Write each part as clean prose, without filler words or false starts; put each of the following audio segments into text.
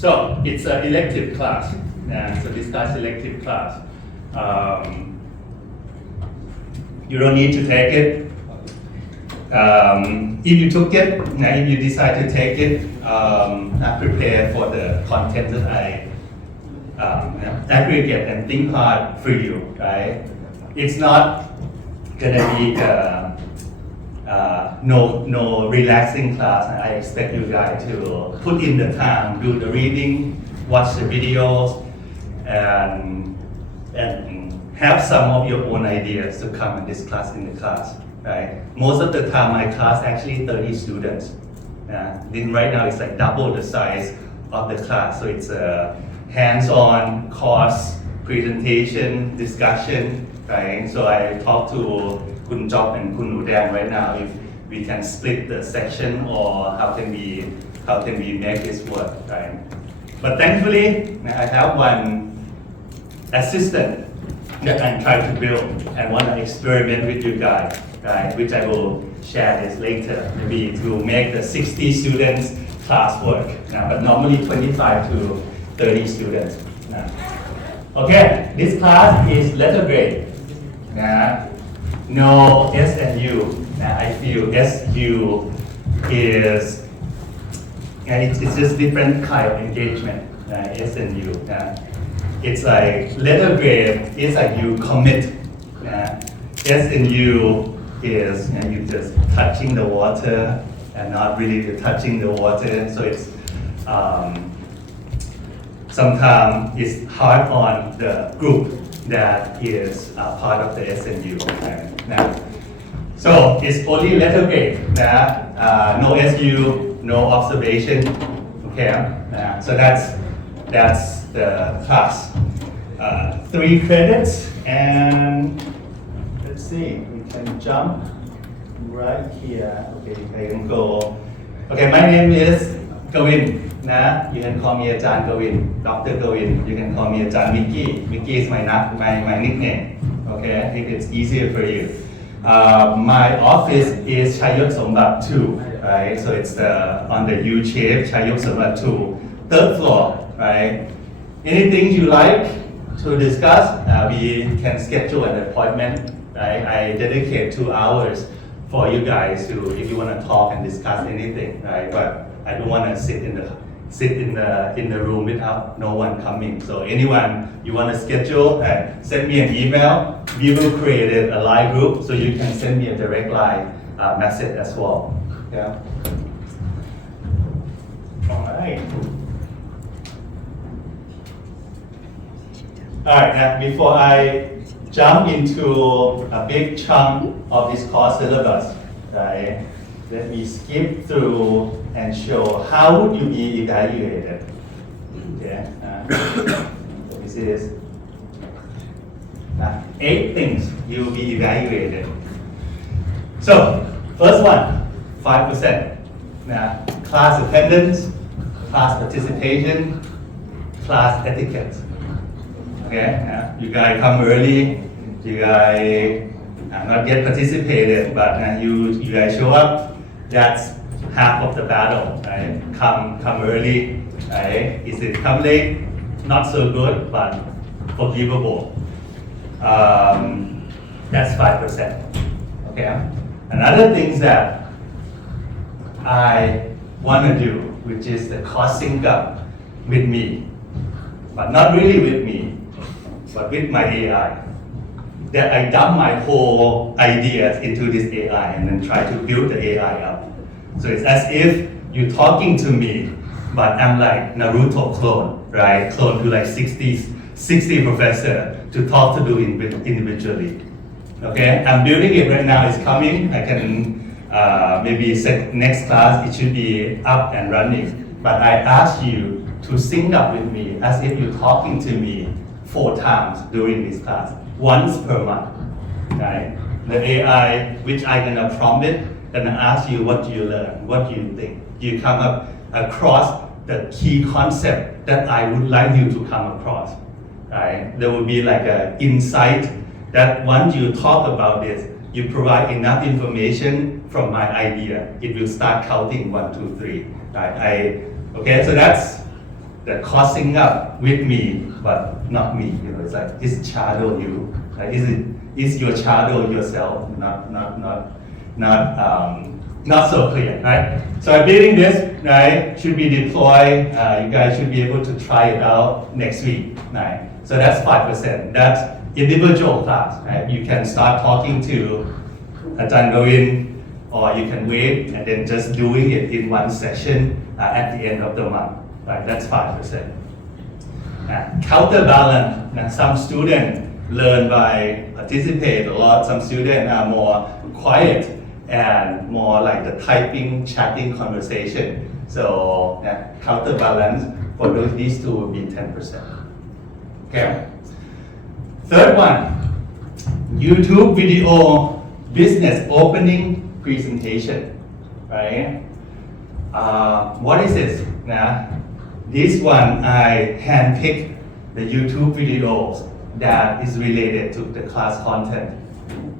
So it's an elective class. So this class elective class. You don't need to take it. If you took it, if you decide to take it, prepare for the content that I aggregate and think hard for you, right? It's not gonna be no relaxing class. I expect you guys to put in the time, do the reading, watch the videos, and have some of your own ideas to come and discuss in the class, right? Most of the time, my class actually 30 students. Then right now it's like double the size of the class, so it's a hands-on course, presentation, discussion, right? So I talked to Kun Chop and Kun Udang right now if we can split the section or how can we make this work, right? But thankfully, I have one assistant that I'm trying to build and want to experiment with you guys, right? Which I will share this later. Maybe it will make the 60 students class work, but normally 25 to 30 students. Okay, this class is letter grade. No S and U. I feel SU is, it's just different kind of engagement, S and U. It's like letter grade is like you commit. S and U is you just touching the water and not really touching the water. So it's sometimes it's hard on the group that is part of the SNU. So it's only letter grade, no SU, no observation. Okay, so that's the class. 3 credits, and let's see, we can jump right here. Okay, I can go. Okay, my name is Gavin. You can call me Ajahn Gavin, Dr. Gavin. You can call me Ajahn Mickey. Mickey is my nickname. Okay, I think it's easier for you. My office is Chayot Sombat 2, right? So it's on the U shape, Chayot Sombat 2, 3rd floor, right? Anything you like to discuss, we can schedule an appointment. Right? I dedicate 2 hours for you guys to, if you want to talk and discuss anything, right? But I don't want to sit in the room without no one coming. So anyone you want to schedule, send me an email. We will create a live group, so you can send me a direct line message as well. Yeah. All right. All right. Now, before I jump into a big chunk of this course syllabus, right? Let me skip through and show how would you be evaluated. Okay, let me see this. 8 things you will be evaluated. So, first one, 5%. Class attendance, class participation, class etiquette. Okay, you guys come early, you guys not yet participated, but you guys show up. That's half of the battle, right? Come early, right? Is it come late? Not so good, but forgivable. That's 5%. Okay. Another thing that I want to do, which is the cost sync up with me, but not really with me, but with my AI. That I dump my whole ideas into this AI and then try to build the AI up. So it's as if you're talking to me, but I'm like Naruto clone, right? Clone to like 60 professor to talk to do individually. Okay, I'm building it right now, it's coming. I can maybe set next class, it should be up and running. But I ask you to sync up with me as if you're talking to me 4 times during this class. Once per month, right? The AI, which I'm gonna prompt it, gonna ask you what you learn, what you think. You come up across the key concept that I would like you to come across, right? There will be like an insight that once you talk about this, you provide enough information from my idea. It will start counting 1, 2, 3, right? Okay, so that's they're crossing up with me, but not me. You know, it's like, is shadow you? Like, is your shadow yourself? Not so clear, right? So I'm building this, right? Should be deployed. You guys should be able to try it out next week, right? So that's 5%. That's individual class, right? You can start talking to Ajahn Govin, or you can wait and then just doing it in one session at the end of the month, right? That's 5%. Counterbalance, some students learn by participate a lot. Some students are more quiet and more like the typing, chatting conversation. So counterbalance for these two would be 10%. Okay. Third one, YouTube video business opening presentation, right? What is this? This one I handpicked the YouTube videos that is related to the class content,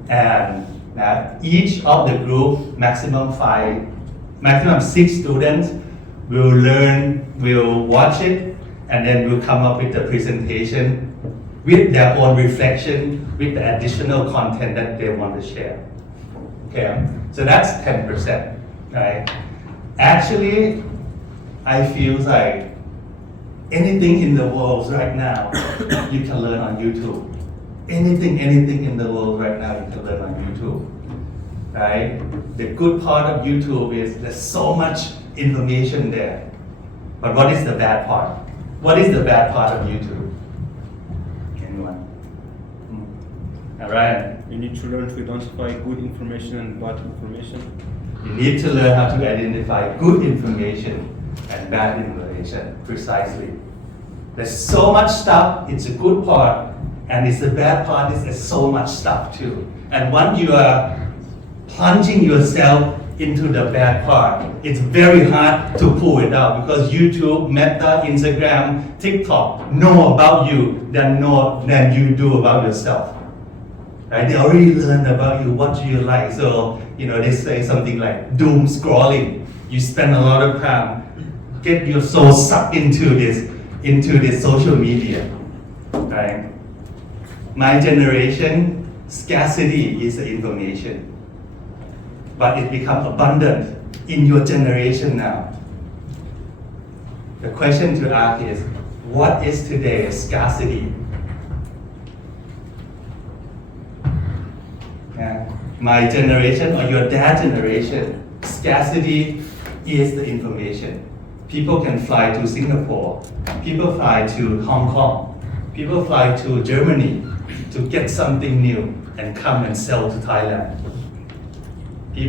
and each of the group, maximum 6 students will watch it, and then will come up with the presentation with their own reflection, with the additional content that they want to share. Okay, so that's 10%, right? Actually, I feel like anything in the world right now, you can learn on YouTube. Anything in the world right now, you can learn on YouTube, right? The good part of YouTube is there's so much information there. But what is the bad part? What is the bad part of YouTube? Anyone? All right. You need to learn to identify good information and bad information. You need to learn how to identify good information and bad information, precisely. There's so much stuff, it's a good part, and it's the bad part is there's so much stuff too. And once you are plunging yourself into the bad part, it's very hard to pull it out because YouTube, Meta, Instagram, TikTok know about you than you do about yourself. Right? They already learn about you, what you like. So, they say something like doom scrolling. You spend a lot of time, get your soul sucked into this social media. Right? My generation, scarcity is the information. But it becomes abundant in your generation now. The question to ask is, what is today's scarcity? My generation or your dad's generation, scarcity is the information. People can fly to Singapore, people fly to Hong Kong, people fly to Germany to get something new and come and sell to Thailand.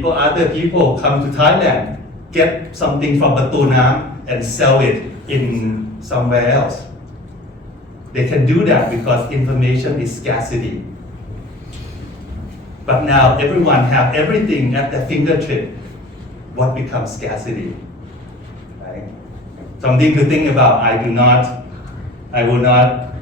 Other people come to Thailand, get something from Batu Nam and sell it in somewhere else. They can do that because information is scarcity. But now everyone have everything at their fingertip. What becomes scarcity? Right? Something to think about. I will not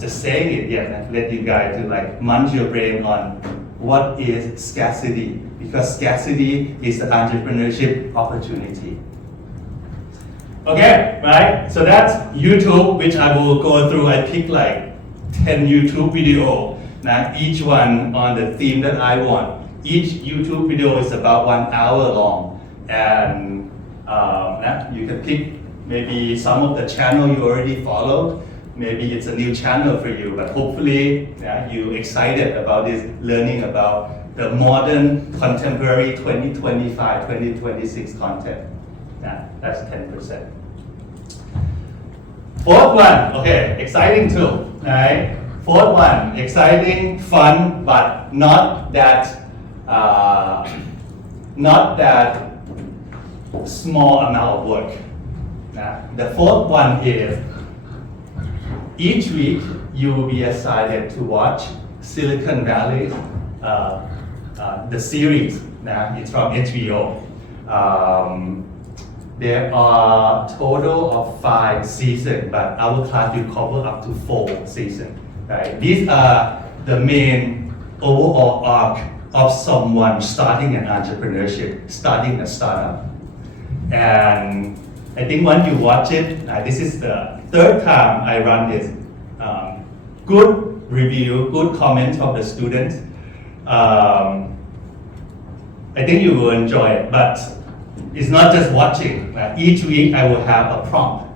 just saying it yet. Let you guys to munch your brain on what is scarcity, because scarcity is the entrepreneurship opportunity. Okay, right? So that's YouTube, which I will go through. I picked 10 YouTube videos. Now each one on the theme that I want. Each YouTube video is about 1 hour long, and you can pick maybe some of the channel you already followed. Maybe it's a new channel for you, but hopefully you're excited about this, learning about the modern, contemporary 2025, 2026 content. That's 10%. Fourth one, okay, exciting too, right? Fourth one, exciting, fun, but not that small amount of work. The fourth one is each week you will be assigned to watch Silicon Valley, the series. It's from HBO. There are total of 5 seasons, but our class will cover up to 4 seasons. Right? These are the main overall arc of someone starting an entrepreneurship, starting a startup. And I think once you watch it, this is the third time I run this. Good review, good comments of the students. I think you will enjoy it, but it's not just watching. Each week I will have a prompt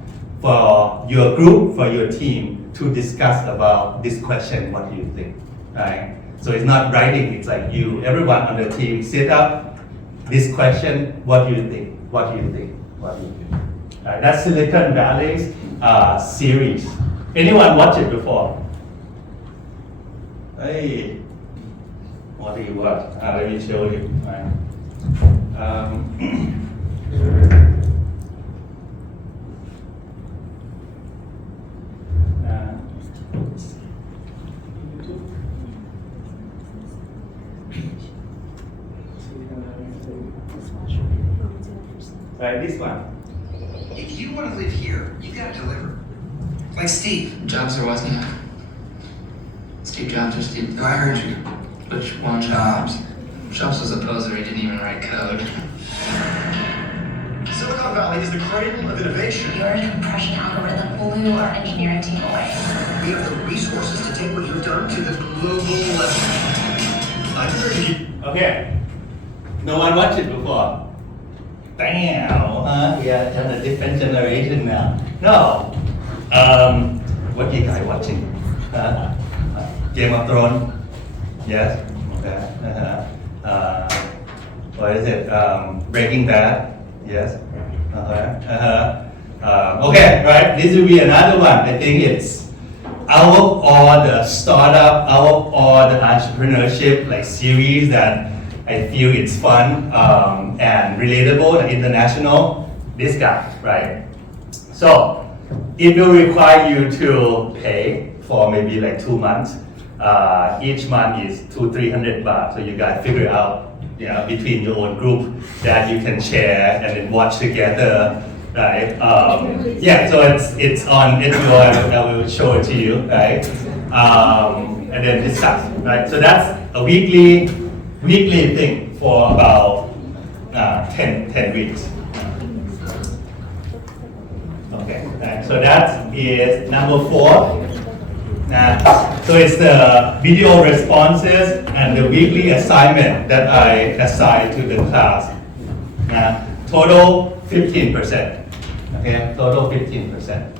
for your group, for your team to discuss about this question, what do you think, right? So it's not writing, it's like you, everyone on the team sit up, this question, what do you think, what do you think, what do you think? That's Silicon Valley's series. Anyone watch it before? Hey, what do you watch? Let me show you. Right, this one. If you want to live here, you gotta deliver. Like Steve. Jobs or wasn't? Steve Jobs or Steve? No, I heard you. Which one? Jobs. Jobs was a poser, he didn't even write code. Silicon Valley is the cradle of innovation. Your compression algorithm blew our engineering team away. We have the resources to take what you've done to the global level. I'm ready. Okay. No one watched it before. Damn, we are in a different generation now. No. What you guys watching? Game of Thrones? Yes. What is it? Breaking Bad? Yes. Okay, right. This will be another one. I think it's out of all the startup, out of all the entrepreneurship like series that I feel it's fun and relatable and international. This guy, right? So it will require you to pay for maybe like 2 months. Each month is 200-300 baht. So you guys figure out, between your own group that you can share and then watch together, right? So it's on HBO. I will show it to you, right? And then discuss, right? So that's a weekly thing for about 10 weeks. Okay, right. So that is number 4. So it's the video responses and the weekly assignment that I assign to the class. Total 15%. Okay, total 15%.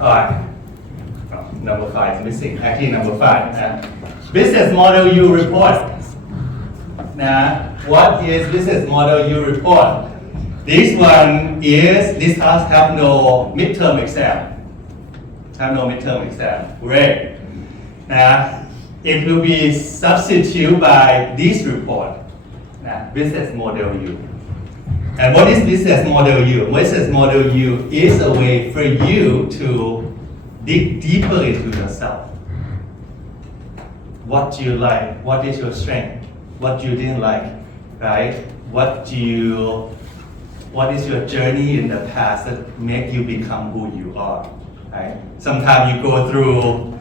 All right. Number 5 is missing. Actually, number 5. Business model you report. Now, what is business model you report? This class have no midterm exam. Great. Now, it will be substituted by this report. Business model you. And what is business model you? Business model you is a way for you to dig deeper into yourself. What do you like? What is your strength? What you didn't like, right? What is your journey in the past that make you become who you are, right? Sometimes you go through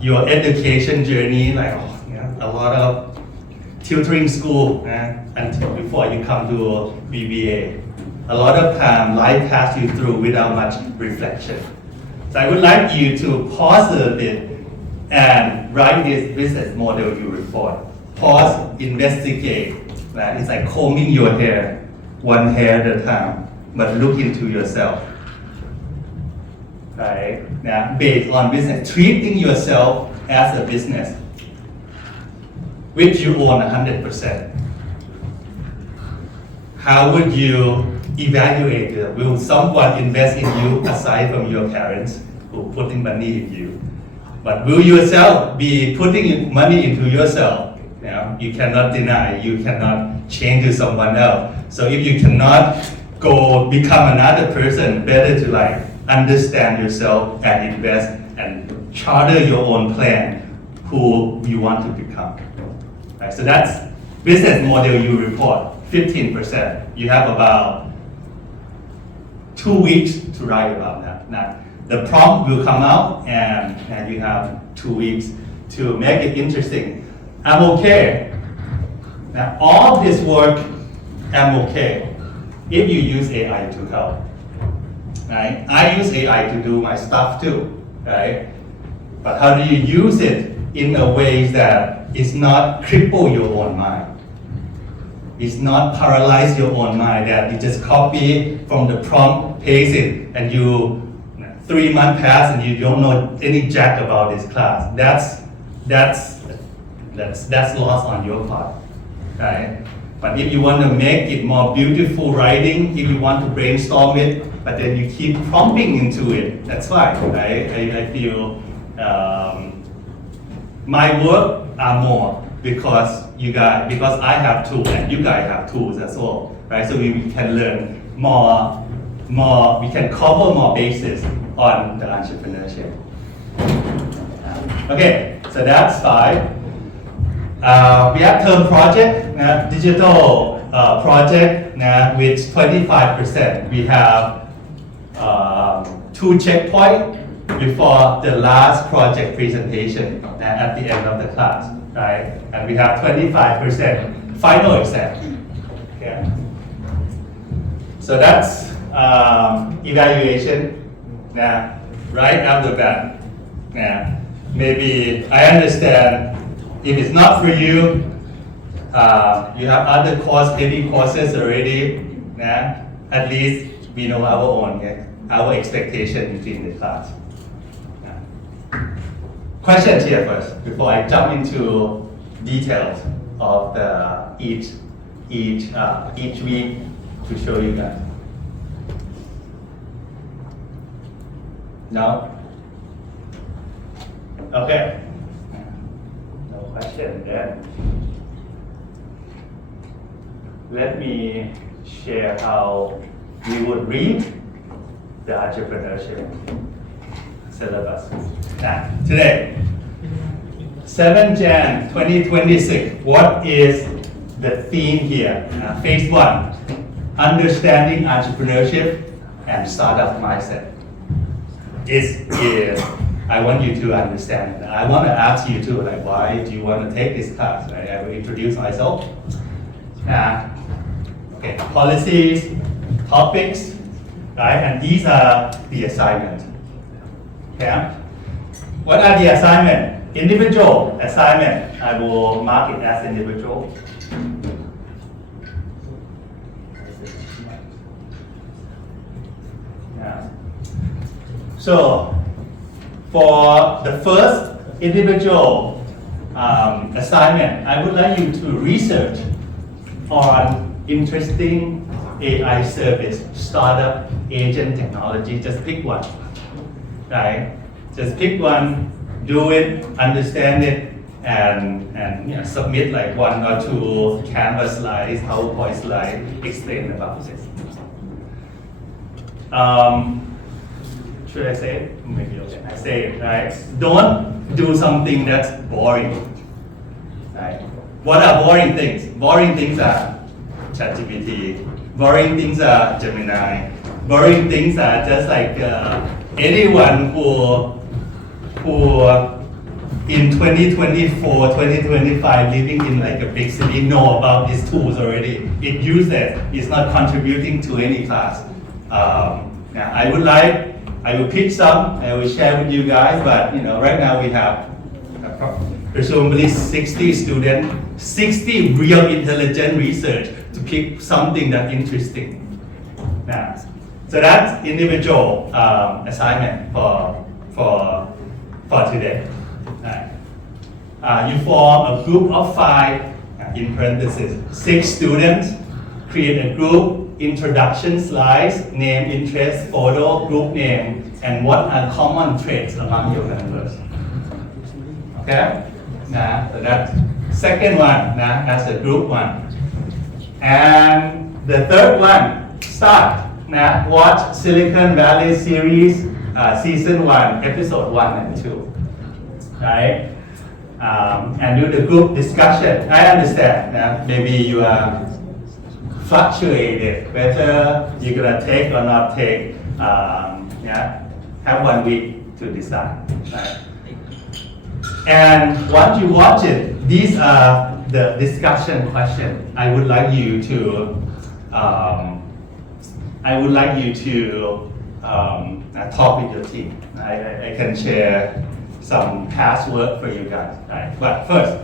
your education journey, like a lot of tutoring school, until before you come to BBA. A lot of time life passes you through without much reflection. So I would like you to pause a bit and write this business model you report. Pause, investigate. Right? It's like combing your hair, one hair at a time, but look into yourself. Right? Now, based on business, treating yourself as a business, which you own 100%. How would you evaluate it? Will someone invest in you aside from your parents who putting money in you? But will yourself be putting money into yourself? You cannot deny, you cannot change to someone else. So if you cannot go become another person, better to understand yourself and invest and charter your own plan who you want to become. Right? So that's business model you report, 15%. You have about 2 weeks to write about that. Now, the prompt will come out and you have 2 weeks to make it interesting. I'm okay. Now, all this work, I'm okay. if you use AI to help, right? I use AI to do my stuff too, right? But how do you use it in a way that it's not cripple your own mind? It's not paralyze your own mind that you just copy from the prompt, paste it, and you 3 months pass and you don't know any jack about this class. That's lost on your part, right? But if you want to make it more beautiful writing, if you want to brainstorm it, but then you keep prompting into it, that's fine, right? I feel my work are more because I have tools and you guys have tools as well, right? So we can learn more, we can cover more bases on the entrepreneurship. Okay, so that's 5. We have term project, digital project with 25%. We have 2 checkpoints before the last project presentation at the end of the class, right? And we have 25% final exam. Okay. So that's evaluation right after that. Maybe I understand if it's not for you, you have other heavy courses already. At least we know our own, our expectation within the class. Questions here first before I jump into details of the each week to show you guys. No? Okay. No question then. Let me share how we would read the entrepreneurship syllabus. Today, 7 Jan 2026, what is the theme here? Phase 1, understanding entrepreneurship and startup mindset. I want you to understand. I want to ask you too, like, why do you want to take this class? Right? I will introduce myself. Okay, policies, topics, right? And these are the assignment. Okay. What are the assignment? Individual assignment. I will mark it as individual. So, for the first individual assignment, I would like you to research on interesting AI service, startup, agent technology. Just pick one, right? Just pick one, do it, understand it, and submit like 1 or 2 Canvas slides, PowerPoint slides, explain about it. Should I say it? Maybe okay. I say it, right? Don't do something that's boring. Right? What are boring things? Boring things are ChatGPT. Boring things are Gemini. Boring things are just like anyone who in 2024, 2025 living in like a big city know about these tools already. It uses, it's not contributing to any class. I will pick some, I will share with you guys, but right now we have presumably 60 students, 60 real intelligent research to pick something that's interesting. So that's individual assignment for today. You form a group of 5, in parentheses, 6 students, create a group, introduction slides, name, interest, photo, group name, and what are common traits among your members. Okay? So that's second one, as a group one. And the third one, start. Watch Silicon Valley series, season 1, episode 1 and 2. Right? And do the group discussion. I understand. Maybe you are fluctuated whether you're gonna take or not take. Have 1 week to decide. Right? And once you watch it, these are the discussion questions. I would like you to I would like you to talk with your team. I can share some past work for you guys. Right? But first,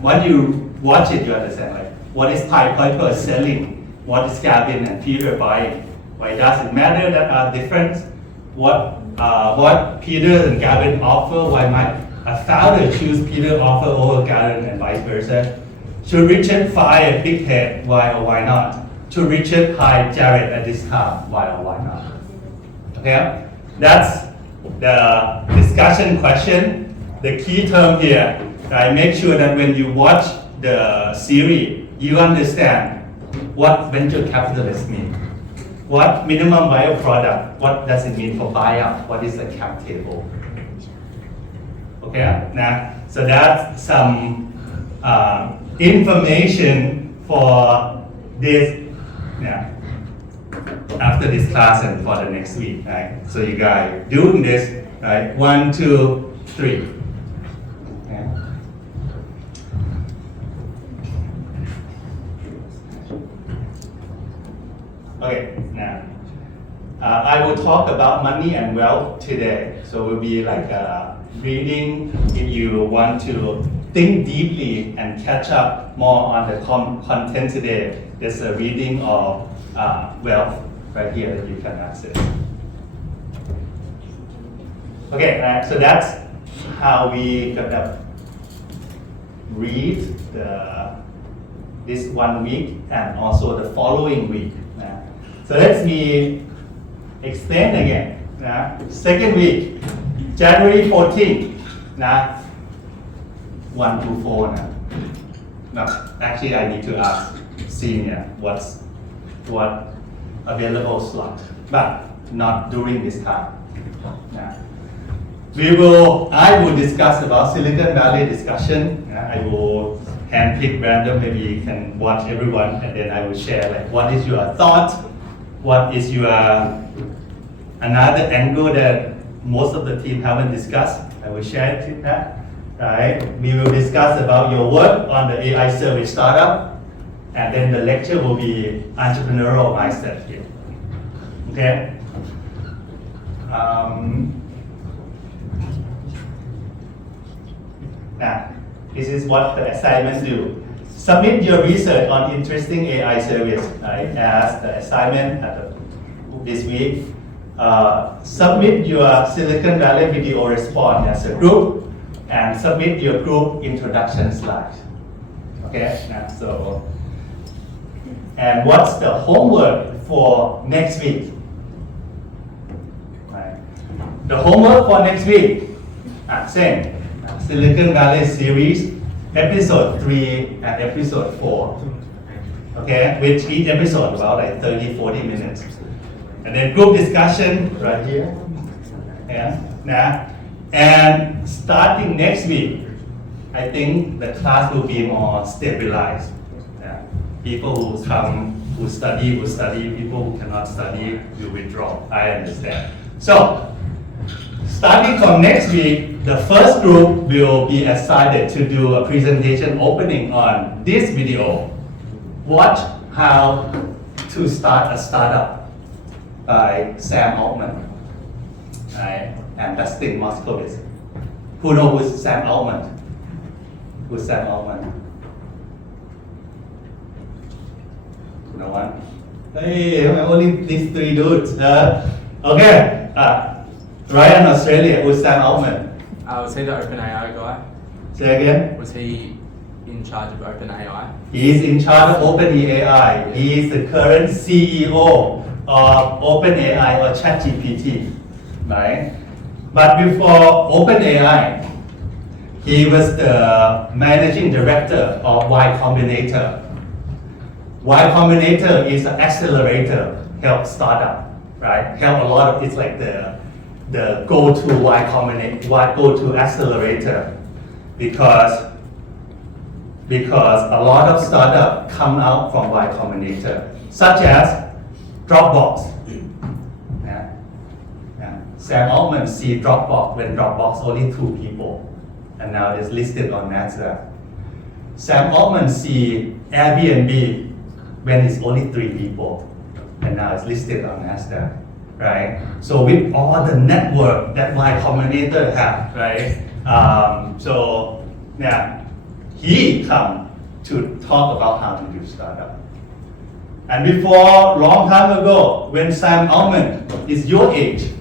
when you watch it, you understand like what is Pied Piper selling, what is Gavin and Peter buying. Why does it matter that are different? What Peter and Gavin offer? Why might a founder choose Peter offer over Gavin and vice versa? Should Richard fire a big head? Why or why not? Should Richard hire Jared at this time? Why or why not? Okay, that's the discussion question. The key term here, right? Make sure that when you watch the series, you understand what venture capitalists mean. What minimum viable product, what does it mean for buyout? What is the cap table? Okay, now, so that's some information for this, after this class and for the next week, right? So you guys doing this, right? 1, 2, 3. Okay. Okay, now I will talk about money and wealth today. So it will be like a reading if you want to think deeply and catch up more on the content today. There's a reading of wealth right here that you can access. Okay, so that's how we gonna read this 1 week and also the following week. So let me explain again. Second week, January 14th. 1 to 4. No, actually I need to ask senior what available slot, but not during this time. I will discuss about Silicon Valley discussion. I will handpick random, maybe you can watch everyone, and then I will share like what is your thought, what is your another angle that most of the team haven't discussed. I will share it with that. Right? We will discuss about your work on the AI service startup, and then the lecture will be entrepreneurial mindset here. Okay? Now, this is what the assignments do. Submit your research on interesting AI service, right, as the assignment this week. Submit your Silicon Valley video response as a group, and submit your group introduction slides. Okay, so, and what's the homework for next week? Right. The homework for next week, same, Silicon Valley series, episode 3 and episode 4. Okay, with each episode about like 30-40 minutes. And then group discussion right here. Yeah. And starting next week, I think the class will be more stabilized. Yeah. People who come, who study, will study. People who cannot study will withdraw. I understand. So, starting from next week, the first group will be assigned to do a presentation opening on this video. Watch how to start a startup by Sam Altman. Right? And Dustin Moskovitz. Who knows who's Sam Altman? Who's Sam Altman? No one? Hey, only these 3 dudes. Okay. Ryan, Australia. Who's Sam Altman? Was he the OpenAI guy? Say again? Was he in charge of OpenAI? He is in charge of OpenAI. He is the current CEO of OpenAI or ChatGPT. Right? But before OpenAI, he was the managing director of Y Combinator. Y Combinator is an accelerator, help startup, right? Help a lot of, it's like the go-to Y Combinator, go-to accelerator, because a lot of startups come out from Y Combinator, such as Dropbox. Sam Altman see Dropbox when Dropbox only 2 people, and now it's listed on NASDAQ. Sam Altman see Airbnb when it's only 3 people. and now it's listed on NASDAQ, right? So with all the network that Y Combinator have, right? So yeah, he come to talk about how to do startup. And before, long time ago, when Sam Altman is your age,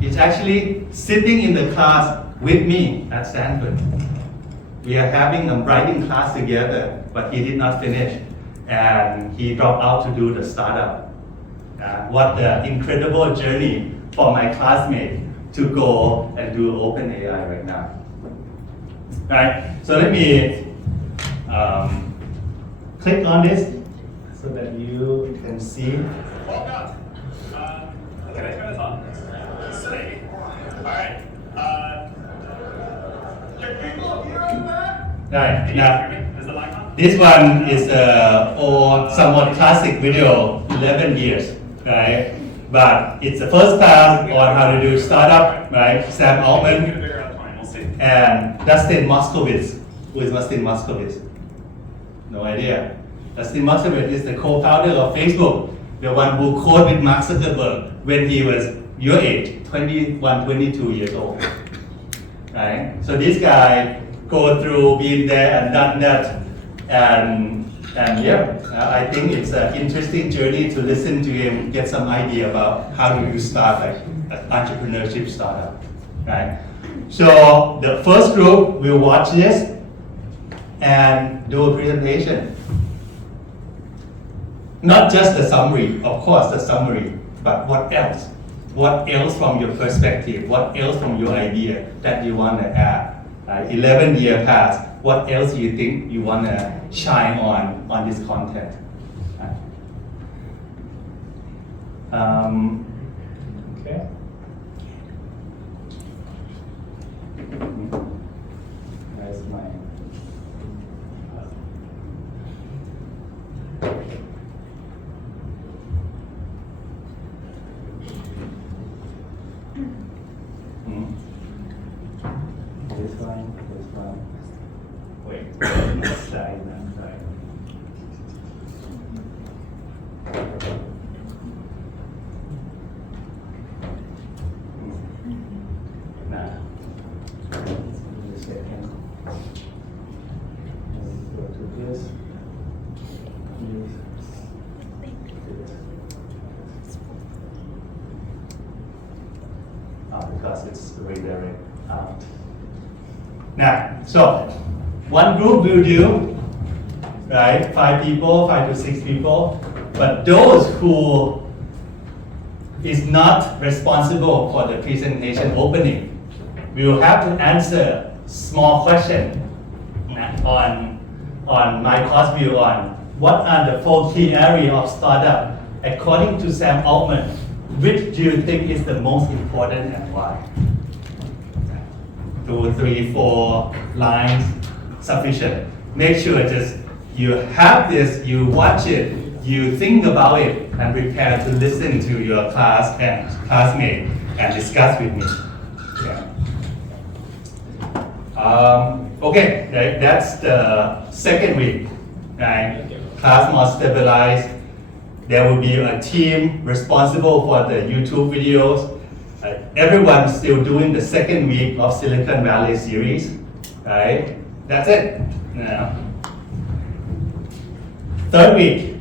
he's actually sitting in the class with me at Stanford. We are having a writing class together, but he did not finish. And he dropped out to do the startup. What an incredible journey for my classmate to go and do OpenAI right now. All right, so let me click on this so that you can see. Welcome. Can I turn this on? Sweet. All right. Can people hear us back? Right, now, Is the mic on? this one is old, somewhat classic video, 11 years, right? But it's the first class on how to do startup, right? Sam Altman Figure out the time. We'll see. and Dustin Moskovitz. Who is Dustin Moskovitz? No idea. Dustin Moskovitz is the co-founder of Facebook, the one who coded with Mark Zuckerberg when he was your age, 21, 22 years old. Right? So this guy go through, been there and done that, and yeah, I think it's an interesting journey to listen to him, get some idea about how do you start an entrepreneurship startup. Right? So the first group will watch this and do a presentation. Not just the summary, of course the summary, but what else? What else from your perspective? What else from your idea that you want to add? 11 years past, what else do you think you want to shine on this content? Okay. Where's my... This one. Wait, next slide, next slide. Now, give me a second. Let's go to this. Because it's redirect out. Now, so one group will do, right? 5 people, 5 to 6 people. But those who is not responsible for the presentation opening will have to answer small question on my course view on what are the 4 key areas of startup according to Sam Altman. Which do you think is the most important and why? 2, 3, 4 lines sufficient. Make sure just you have this, you watch it, you think about it, and prepare to listen to your class and classmate and discuss with me. Yeah. Okay, right, that's the second week. Right? Class more stabilized. There will be a team responsible for the YouTube videos. Everyone's still doing the second week of Silicon Valley series, right? That's it. Yeah. Third week.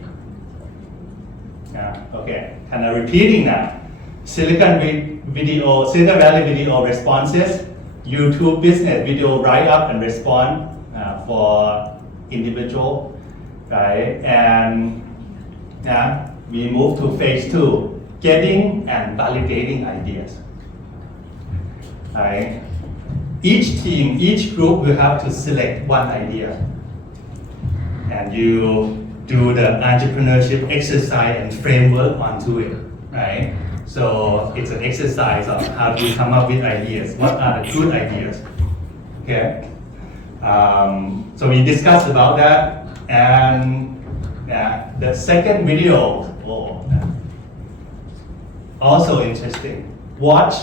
Yeah, okay, kind of repeating now. Silicon Valley video responses, YouTube business video write up and respond for individual, right? And we move to phase 2, getting and validating ideas. Right? Each team, each group will have to select one idea. And you do the entrepreneurship exercise and framework onto it. Right? So it's an exercise of how to come up with ideas. What are the good ideas? Okay? So we discussed about that. And the second video, also interesting. Watch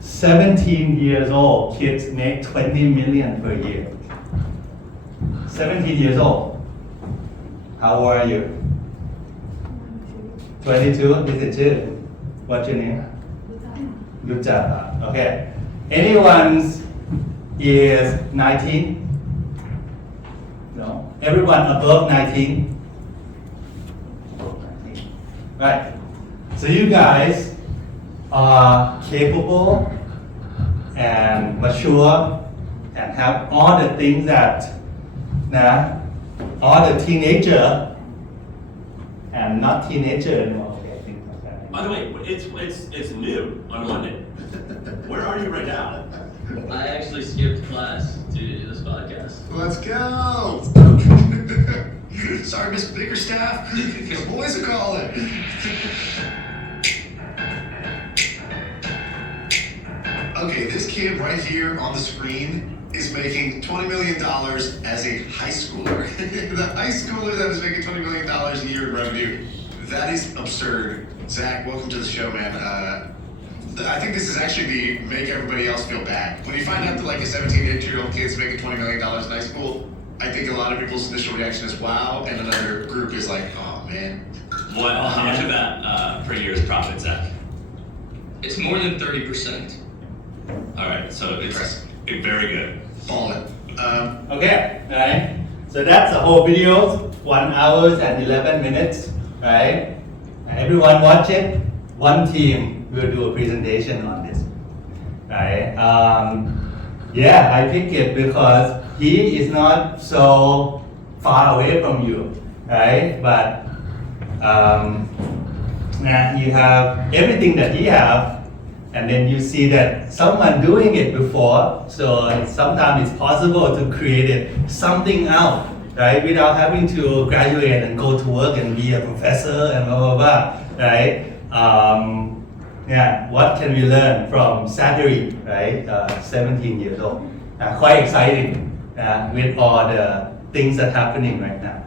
17 years old kids make 20 million per year. 17 years old. How old are you? 22. This is Chil. What's your name? Lucha. Okay. Anyone's is 19? No. Everyone above 19? Above 19. Right. So you guys are capable and mature and have all the things that all the teenager and not teenager anymore. Okay, things like that. By the way, it's new on Monday. Where are you right now? I actually skipped class to do this podcast. Let's go. Sorry, Miss Biggerstaff. The boys are calling. Okay, this kid right here on the screen is making $20 million as a high schooler. The high schooler that is making $20 million a year in revenue. That is absurd. Zach, welcome to the show, man. I think this is actually the make everybody else feel bad. When you find out that like a 17, 18-year-old kid's making $20 million in high school, I think a lot of people's initial reaction is wow, and another group is like, oh man. Well, how much of that per year is profit, Zach? It's more than 30%. All right, so it's very good. Ballin'. Okay, right? So that's the whole video, 1 hour and 11 minutes, right? Everyone watch it. One team will do a presentation on this, right? Yeah, I picked it because he is not so far away from you, right? But you have everything that he have, and then you see that someone doing it before, so sometimes it's possible to create something out, right? Without having to graduate and go to work and be a professor and blah, blah, blah, right? Yeah, what can we learn from Zachary, right? 17 years old. Quite exciting with all the things that are happening right now.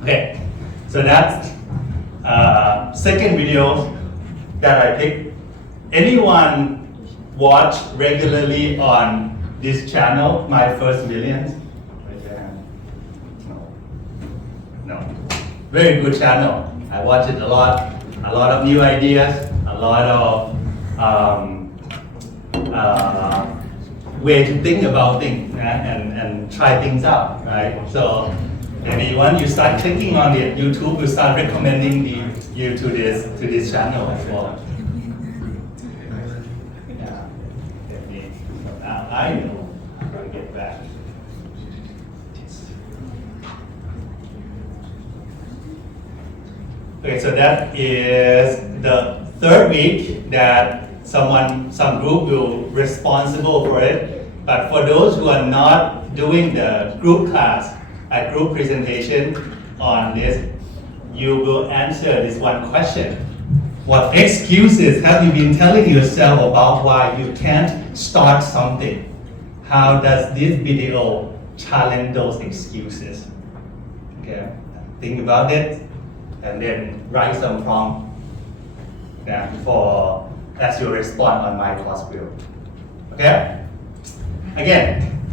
Okay, so that's second video that I picked. Anyone watch regularly on this channel, My First Millions? Raise your hand. No. Very good channel. I watch it a lot of new ideas, a lot of way to think about things and try things out, right? So maybe when you start clicking on it, YouTube will start recommending you to this channel as well. I know how to get back. Okay, so that is the third week that some group will responsible for it. But for those who are not doing the group class, a group presentation on this, you will answer this one question. What excuses have you been telling yourself about why you can't start something? How does this video challenge those excuses? Okay, think about it and then write some prompt for as your response on my course build. Okay? Again,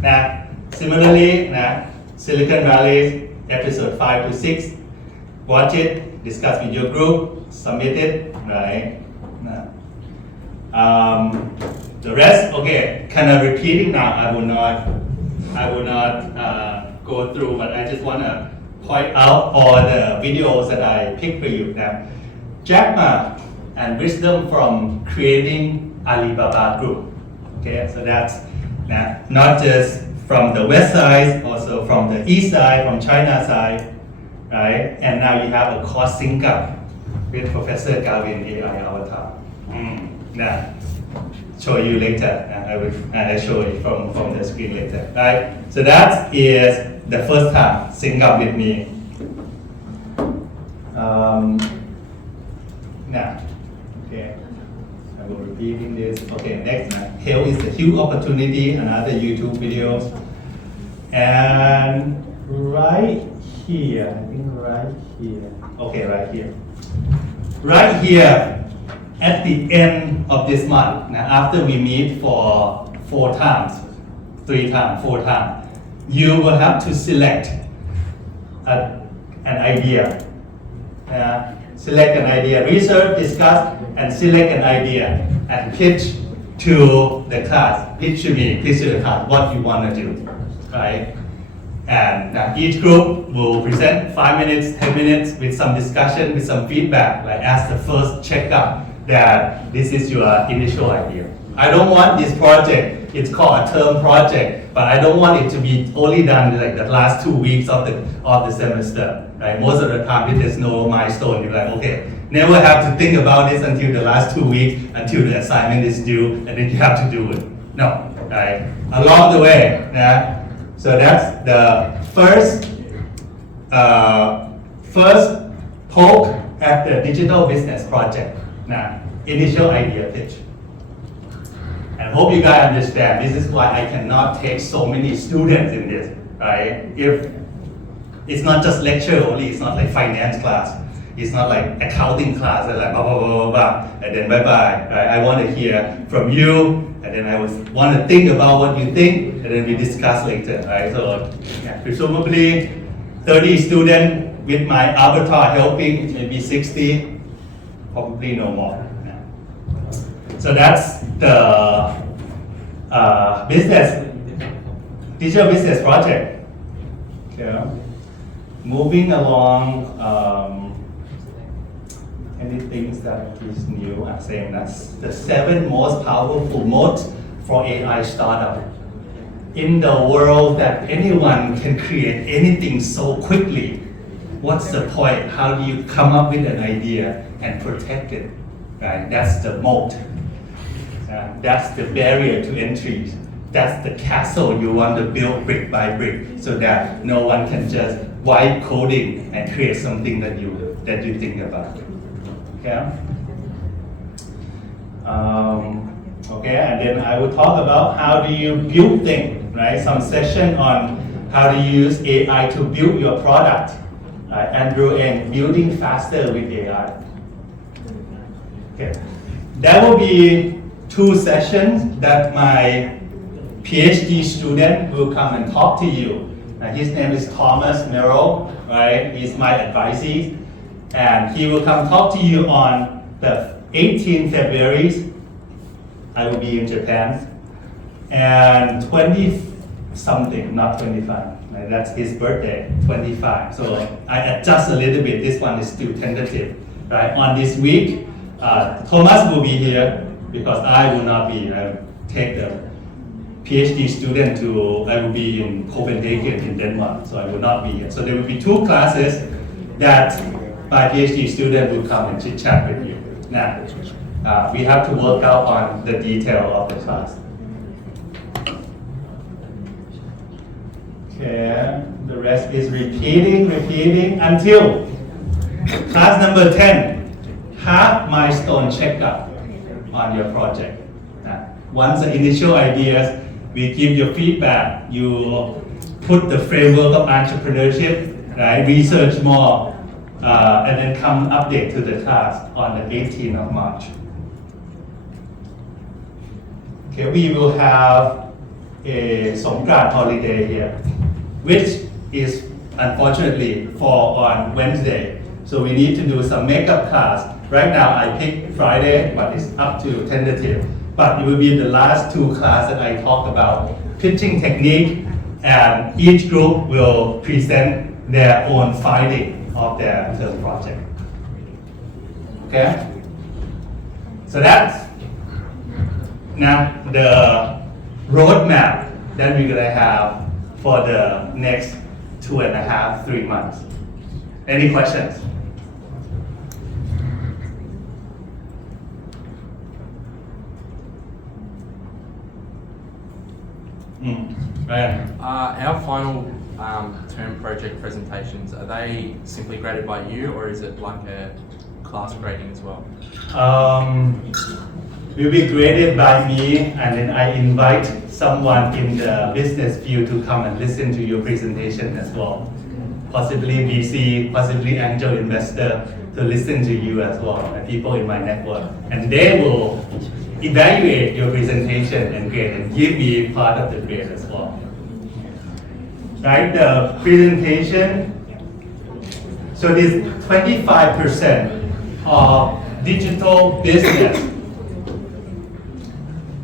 similarly, Silicon Valley episode 5 to 6, watch it, discuss with your group, submit it, right? The rest, okay, kind of repeating now. I will not go through, but I just want to point out all the videos that I picked for you. Jack Ma and wisdom from creating Alibaba Group. Okay, so that's not just from the west side, also from the east side, from China side, right? And now you have a course sync up with Professor Gavin AI Avatar. Show you later. I show it from the screen later. Right? So that is the first time sync up with me. Okay. I will repeating this. Okay, next. Health is a huge opportunity. Another YouTube videos. And right here. I think right here. Okay, right here. Right here. At the end of this month, after we meet for 4 times, you will have to select an idea. select an idea, research, discuss, and select an idea, and pitch to the class, pitch to me, pitch to the class what you want to do, right? And each group will present 5 minutes, 10 minutes with some discussion, with some feedback, like as the first checkup that this is your initial idea. I don't want this project, it's called a term project, but I don't want it to be only done like the last 2 weeks of the semester, right? Most of the time, if there's no milestone, you're like, okay, never have to think about this until the last 2 weeks, until the assignment is due, and then you have to do it. No, right? Along the way, so that's the first poke at the digital business project. Initial idea pitch. And hope you guys understand, this is why I cannot take so many students in this, right? If it's not just lecture only, it's not like finance class, it's not like accounting class, and like blah, blah, blah, blah, blah, and then bye-bye, right? I want to hear from you, and then I want to think about what you think, and then we discuss later, right? So presumably 30 students with my avatar helping, maybe 60, probably no more. So that's the digital business project. Okay. Moving along, anything that is new, I'm saying that's the 7 most powerful modes for AI startup. In the world that anyone can create anything so quickly, what's the point? How do you come up with an idea and protect it? Right? That's the moat. That's the barrier to entry. That's the castle you want to build brick by brick, so that no one can just vibe coding and create something that you think about. Okay. Okay, and then I will talk about how do you build things, right? Some session on how to use AI to build your product. Andrew and building faster with AI. Okay, that will be 2 sessions that my PhD student will come and talk to you. His name is Thomas Merrill, right? He's my advisee, and he will come talk to you on the 18th February. I will be in Japan, and 20 something, not 25. Right? That's his birthday, 25. So I adjust a little bit. This one is still tentative, right? On this week, Thomas will be here because I will not be. I take the PhD student I will be in Copenhagen in Denmark, so I will not be here. So there will be 2 classes that my PhD student will come and chit chat with you. Now, we have to work out on the detail of the class. Okay, the rest is repeating until class number 10, half milestone checkup on your project. Once the initial ideas, we give your feedback, you put the framework of entrepreneurship, right? Research more, and then come update to the class on the 18th of March. Okay, we will have a Songkran holiday here, which is unfortunately fall on Wednesday. So we need to do some makeup class. Right now I picked Friday, but it's up to tentative. But it will be the last 2 classes that I talk about pitching technique, and each group will present their own finding of their term project. Okay? So that's now the roadmap that we're gonna have for the next 2.5, 3 months. Any questions? Ryan. Our final term project presentations, are they simply graded by you, or is it like a class grading as well? Will be graded by me, and then I invite someone in the business field to come and listen to your presentation as well. Possibly VC, possibly angel investor to listen to you as well, and people in my network. And they will evaluate your presentation and grade and give me part of the grade as well. Right, the presentation, so this 25% of digital business.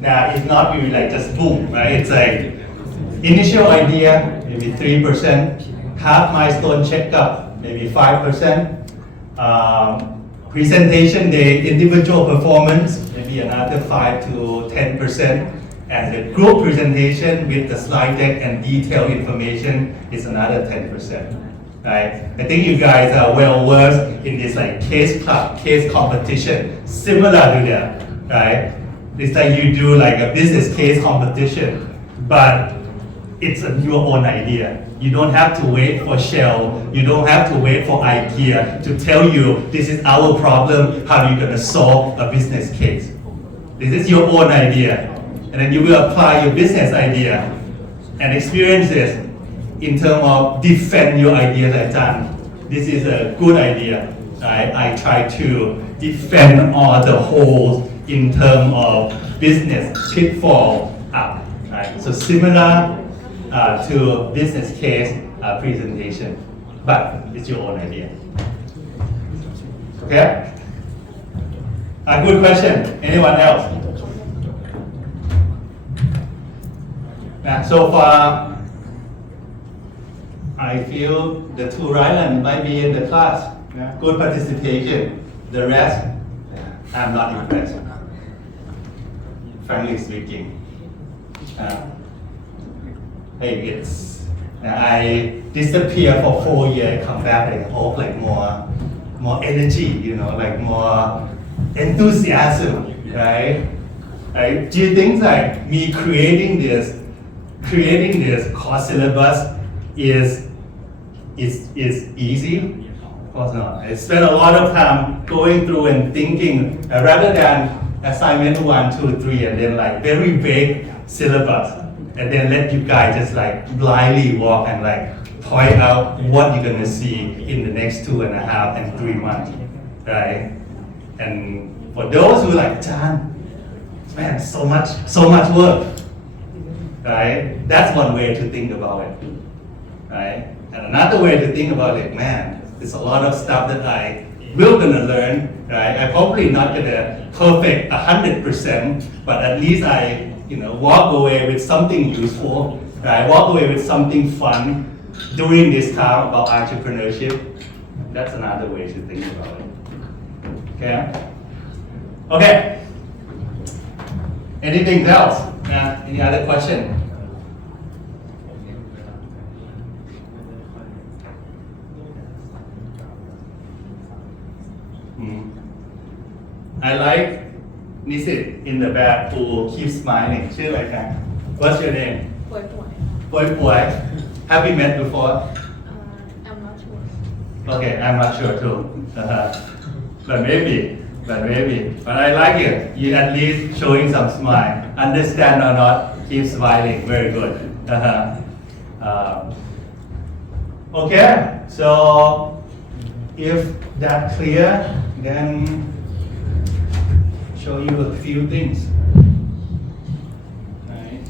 Now, it's not really like just boom, right? It's like initial idea, maybe 3%, half milestone checkup, maybe 5%, presentation day, individual performance, maybe another 5 to 10%, and the group presentation with the slide deck and detailed information is another 10%. Right? I think you guys are well versed in this like case club, case competition, similar to that, right? It's like you do like a business case competition, but it's your own idea. You don't have to wait for Shell, you don't have to wait for IKEA to tell you this is our problem, how are you gonna solve a business case. This is your own idea. And then you will apply your business idea and experiences in terms of defend your ideas like Chan. This is a good idea. Right? I try to defend all the holes in terms of business pitfall up. Right? So similar to business case presentation, but it's your own idea. Okay? A good question. Anyone else? So far, I feel the two Ryland might be in the class. Good participation. The rest, I'm not impressed. Frankly speaking. Hey, I disappear for 4 years, come back, I hope like more energy, like more enthusiasm, right? Right? Do you think like me creating this course syllabus is easy? Of course not. I spent a lot of time going through and thinking rather than assignment 1, 2, 3, and then like very vague syllabus, and then let you guys just like blindly walk and like point out what you're gonna see in the next 2.5 and 3 months, right? And for those who like, Chan, man, so much work, right? That's one way to think about it, right? And another way to think about it, man, there's a lot of stuff that I will gonna learn, right? I'm probably not gonna perfect 100%, but at least I, walk away with something useful, right? Walk away with something fun during this time about entrepreneurship. That's another way to think about it. Okay? Okay. Anything else? Any other question? I like Nisit in the back who keeps smiling. ชื่ออะไรครับ What's your name? ป่วย Poi. Have we met before? I'm not sure. Okay, I'm not sure too. But maybe. But I like it. You at least showing some smile. Understand or not, keep smiling. Very good. Okay, so if that's clear, then show you a few things. Right.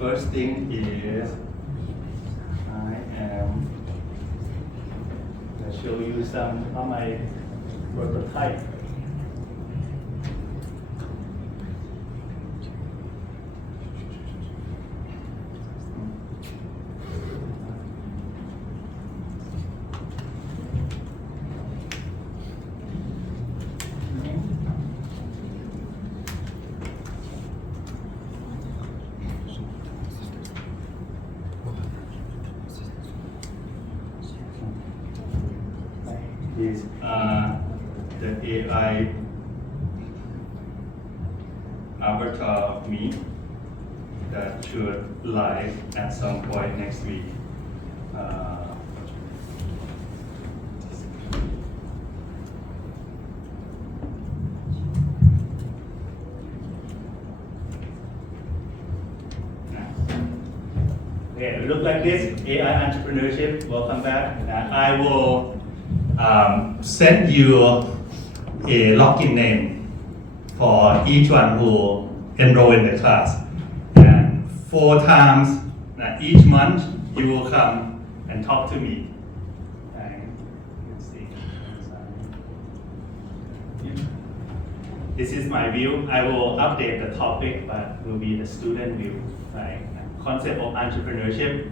First thing is I am going to show you some of my prototype. These are the AI avatar of me that should live at some point next week. Okay, it look like this, AI Entrepreneurship, welcome back. I will send you a login name for each one who enroll in the class. And 4 times each month you will come and talk to me. Right? this is my view. I will update the topic, but will be the student view, right? Concept of entrepreneurship,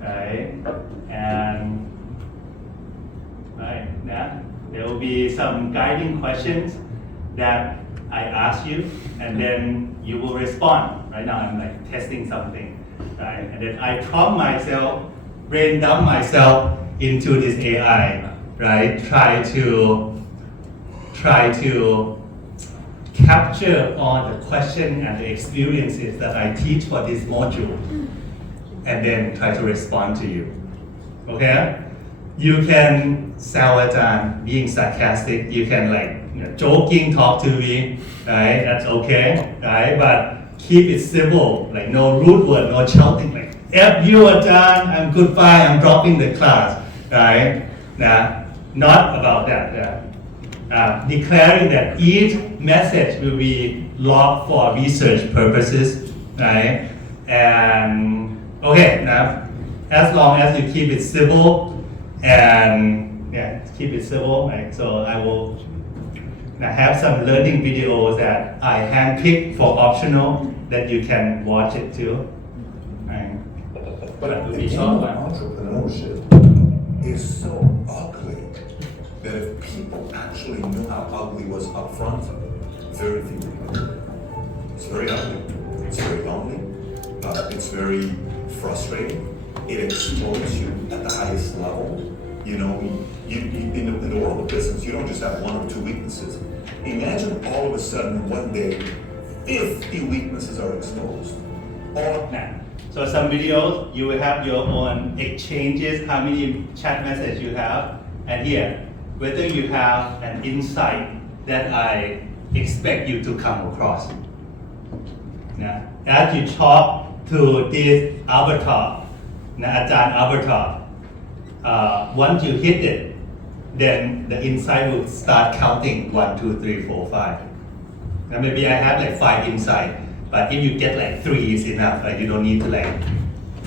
right? And right, yeah, there will be some guiding questions that I ask you, and then you will respond. Right now, I'm like testing something, right? And then I prompt myself, brain dump myself into this AI, right? Try to capture all the questions and the experiences that I teach for this module, and then try to respond to you. Okay? You can sound being sarcastic. You can joking talk to me, right? That's okay, right? But keep it civil, like no rude word, no shouting, like F you, Ajahn, I'm goodbye, I'm dropping the class, right? Not about that. Declaring that each message will be logged for research purposes, right? And okay, as long as you keep it civil and keep it civil, right? So I will have some learning videos that I handpicked for optional that you can watch it too. Right? But it will the be game short of one. entrepreneurship is so ugly that if people actually knew how ugly was up front, very few people. It's very ugly. It's very lonely. It's very frustrating. It exploits you at the highest level. You know, in the world of business, you don't just have one or two weaknesses. Imagine all of a sudden one day, 50 weaknesses are exposed. So some videos, you will have your own exchanges, how many chat messages you have, and here, whether you have an insight that I expect you to come across. As you talk to this avatar, Ajahn avatar, once you hit it, then the insight will start counting 1, 2, 3, 4, 5. Now maybe I have like 5 insight, but if you get like 3 is enough. Like you don't need to like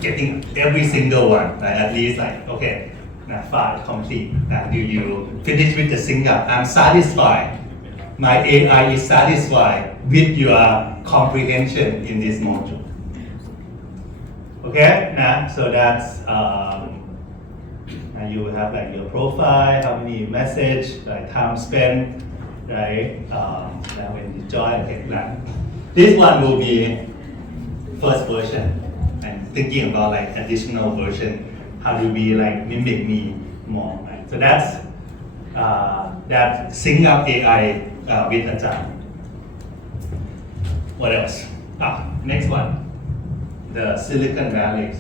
getting every single one. Like at least like okay, 5 complete. Do you finish with the single? I'm satisfied. My AI is satisfied with your comprehension in this module. Okay, so that's and you will have like your profile, how many message, like time spent, right? Now when you join, okay, this one will be first version. I'm thinking about like additional version. How do we like mimic me more? Right? So that's that sync up AI with Ajahn. What else? Next one, the Silicon Valley.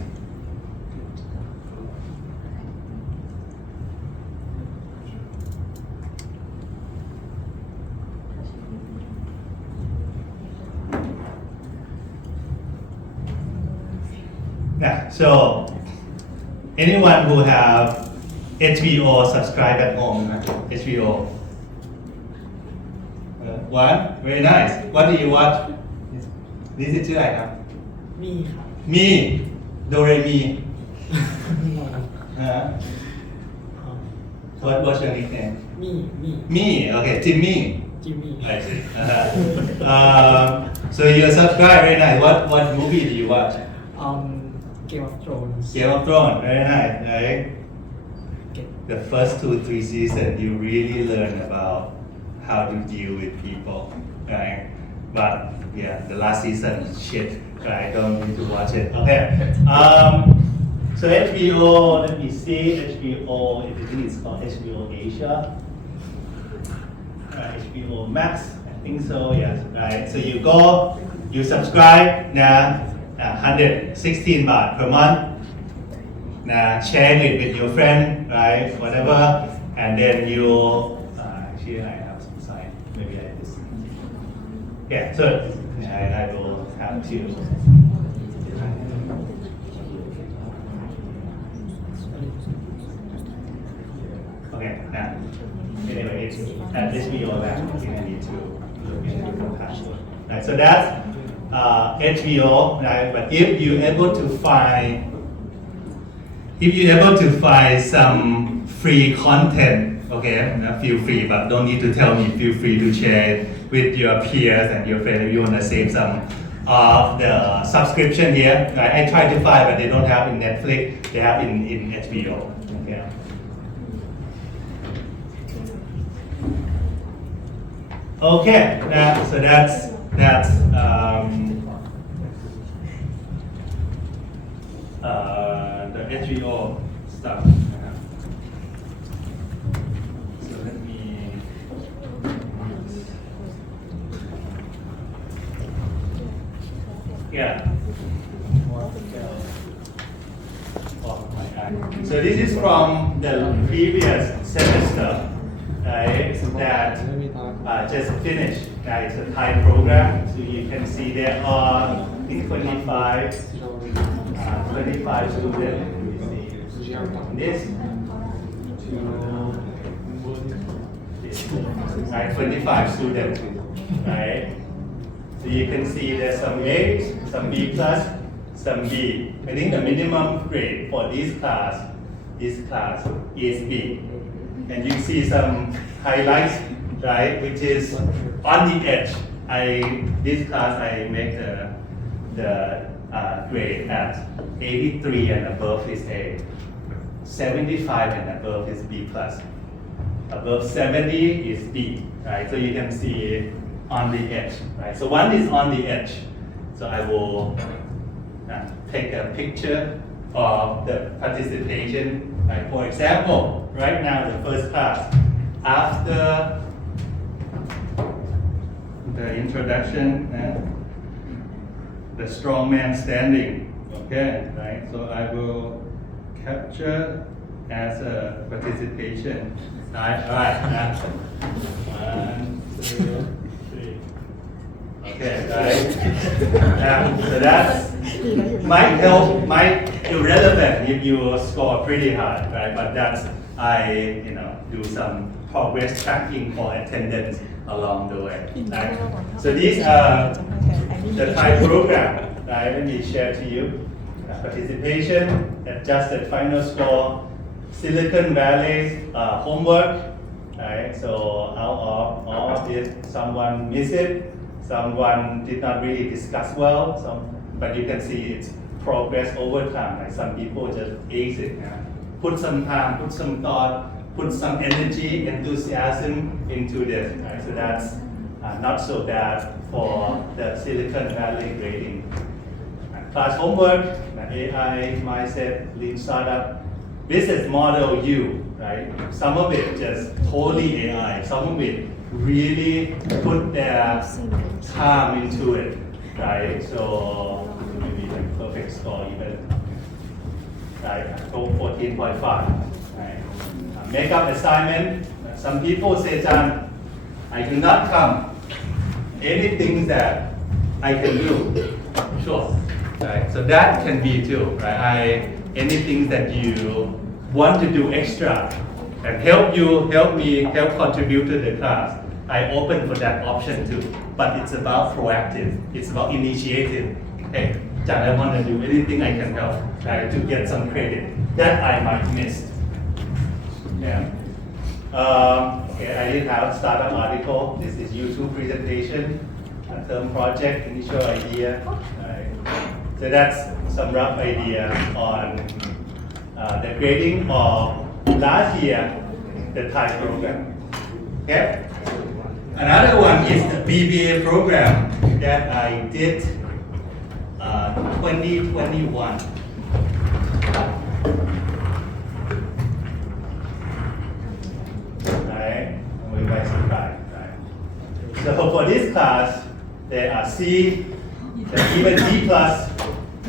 So anyone who have HBO subscribe at home, HBO. One, very nice. What do you watch? This is ชื่ออะไรครับ Me, Doremi. What's your nickname? Me, okay, Jimmy. I see. So you subscribe, very nice. What movie do you watch? Game of Thrones. Game of Thrones, very nice, right? The first 2-3 seasons, you really learn about how to deal with people, right? But yeah, the last season, shit, right? Don't need to watch it. Okay. So HBO, let me see, HBO, I think it's called HBO Asia. HBO Max, I think so, yes, right? So you go, you subscribe, 116 baht per month. Share it with your friend, right? Whatever, and then you actually I have some sign. Maybe I just so I will have to. Okay, anyway, it's at this video that you need to look into the password. Right, so that's HBO, right? But if you're able to find some free content Okay, feel free, but don't need to tell me. Feel free to share it with your peers and your friends if you want to save some of the subscription here. I tried to find, but they don't have in Netflix. They have in HBO. Okay. Okay, so that's the HBO stuff. So let me. Yeah. Oh my God. So this is from the previous semester, right? That just finished. It's a Thai program. So you can see there are, I think, 25 students. This right, 25 students, right? So you can see there's some A's, some B plus, some B. I think the minimum grade for this class is B. And you see some highlights, right, which is on the edge. This class I make the grade at 83 and above is A. 75 and above is B plus. Above 70 is B, right? So you can see on the edge, right? So one is on the edge. So I will take a picture of the participation. Right? For example, right now the first class, after the introduction, the strongman standing, okay, right? So I will capture as a participation. All right. 1, 2, 3. Okay, right. So that might irrelevant if you score pretty hard, right? But that's I do some progress tracking for attendance along the way. Right? So these are the Thai program. Right? Let me share to you. Participation, adjusted final score, Silicon Valley homework. Right? So out of all of this, someone missed it, someone did not really discuss well. But you can see it's progress over time. Right? Some people just ace it. Put some time, put some thought, put some energy, enthusiasm into this. Right? So that's not so bad for the Silicon Valley grading. Class homework, AI, mindset, lean startup, business model U, right? Some of it just totally AI, some of it really put their time into it, right? So maybe like perfect score even, right? 14.5, right? Makeup assignment, some people say, John, I cannot come. Anything that I can do, sure. Right, so that can be too, right? Anything that you want to do extra and help contribute to the class. I open for that option too, but it's about proactive. It's about initiative. Hey, John, I want to do anything I can help, right, to get some credit that I might miss. Yeah. Okay, I did have startup article. This is YouTube presentation, a term project, initial idea. Right. So that's some rough idea on the grading of last year, the Thai program. Okay. Another one is the BBA program that I did 2021. Right? We by surprise. Right? So for this class, there are C, even B plus,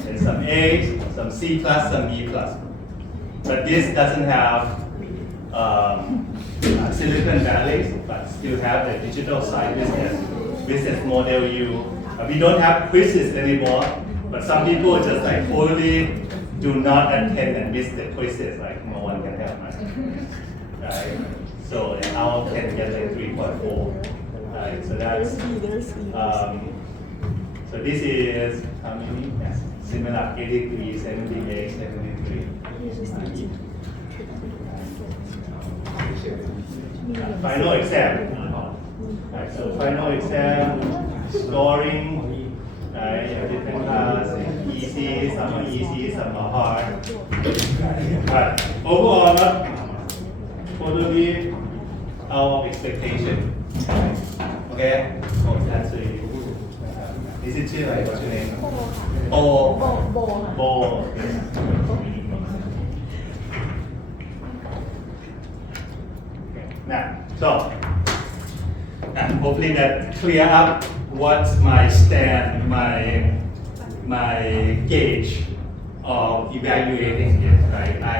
and some A, some C plus, some B plus. But this doesn't have Silicon Valley, but still have the digital side business model U. We don't have quizzes anymore, but some people just like totally do not attend and miss the quizzes, like no one can help, right? So out of 10 get like 3.4. Right? So that's so this is how many? Yes, similar 83, 78, 73. Final exam. Right, so final exam, scoring, right, different class, easy, some are easy, some are hard. But overall, not totally our expectation. Okay, so that's it. Is itชื่ออะไร What's your name? Bo. Now, so hopefully that clear up what's my stand, my gauge of evaluating it. Right? I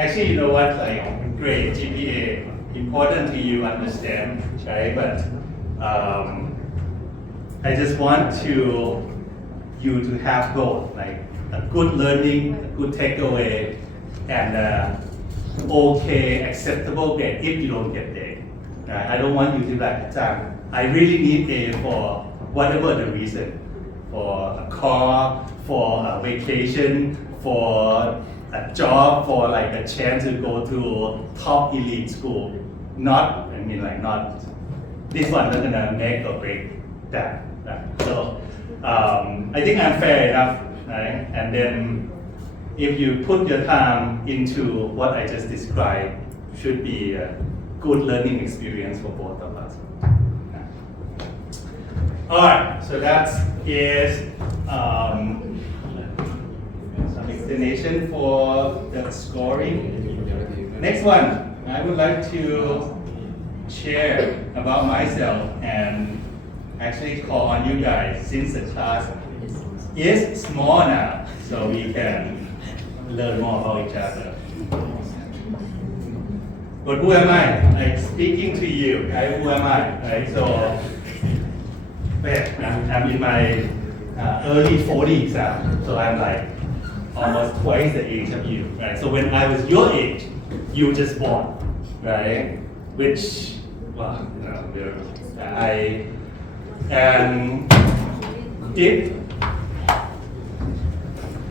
actually, you know what, like grade GPA important to you understand, right? But I just want you to have both, like a good learning, a good takeaway, and okay, acceptable grade if you don't get A. I don't want you to be like, I really need A for whatever the reason, for a car, for a vacation, for a job, for like a chance to go to top elite school. Not this one not gonna make or break that. So I think I'm fair enough, right? And then if you put your time into what I just described, should be a good learning experience for both of us. All right, so that is some explanation for the scoring. Next one, I would like to share about myself and actually call on you guys since the class is small now, so we can learn more about each other. But who am I? Like speaking to you, right? Who am I? Right? So, I'm in my early 40s now, so I'm like almost twice the age of you, right? So when I was your age, you just born, right? Which, well, and did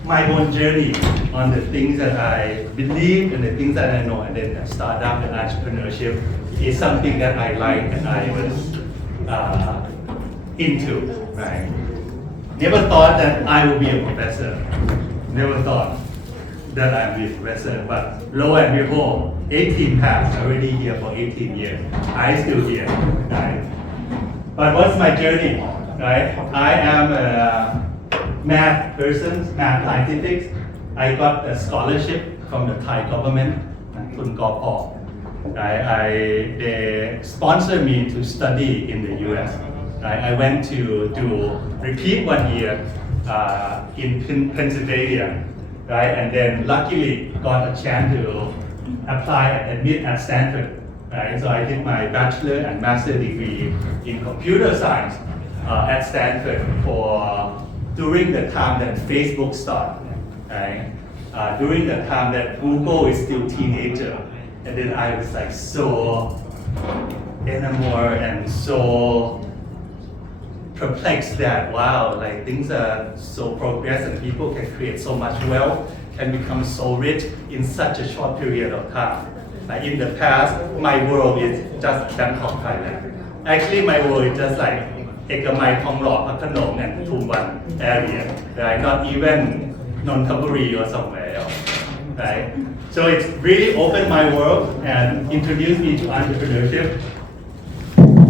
my own journey on the things that I believe and the things that I know, and then startup and entrepreneurship is something that I like and I was into, right? Never thought that I would be a professor. Never thought that I would be a professor, but lo and behold, 18 past, already here for 18 years. I still here, right? But what's my journey, right? I am a math person, math scientific. I got a scholarship from the Thai government, they sponsored me to study in the US. I went to do repeat 1 year in Pennsylvania, right? And then luckily got a chance to apply and admit at Stanford. Right? So I did my bachelor and master degree in computer science at Stanford during the time that Facebook started, right? During the time that Google is still teenager, and then I was like so enamored and so perplexed that wow, like things are so progress and people can create so much wealth, can become so rich in such a short period of time. Like in the past, my world is just Bangkok, Thailand. Actually, my world is just like Ekamai, Thonglor, Phakhanong, and Tumban area. Right? Not even Nonthaburi or somewhere else. Right? So it's really opened my world and introduced me to entrepreneurship.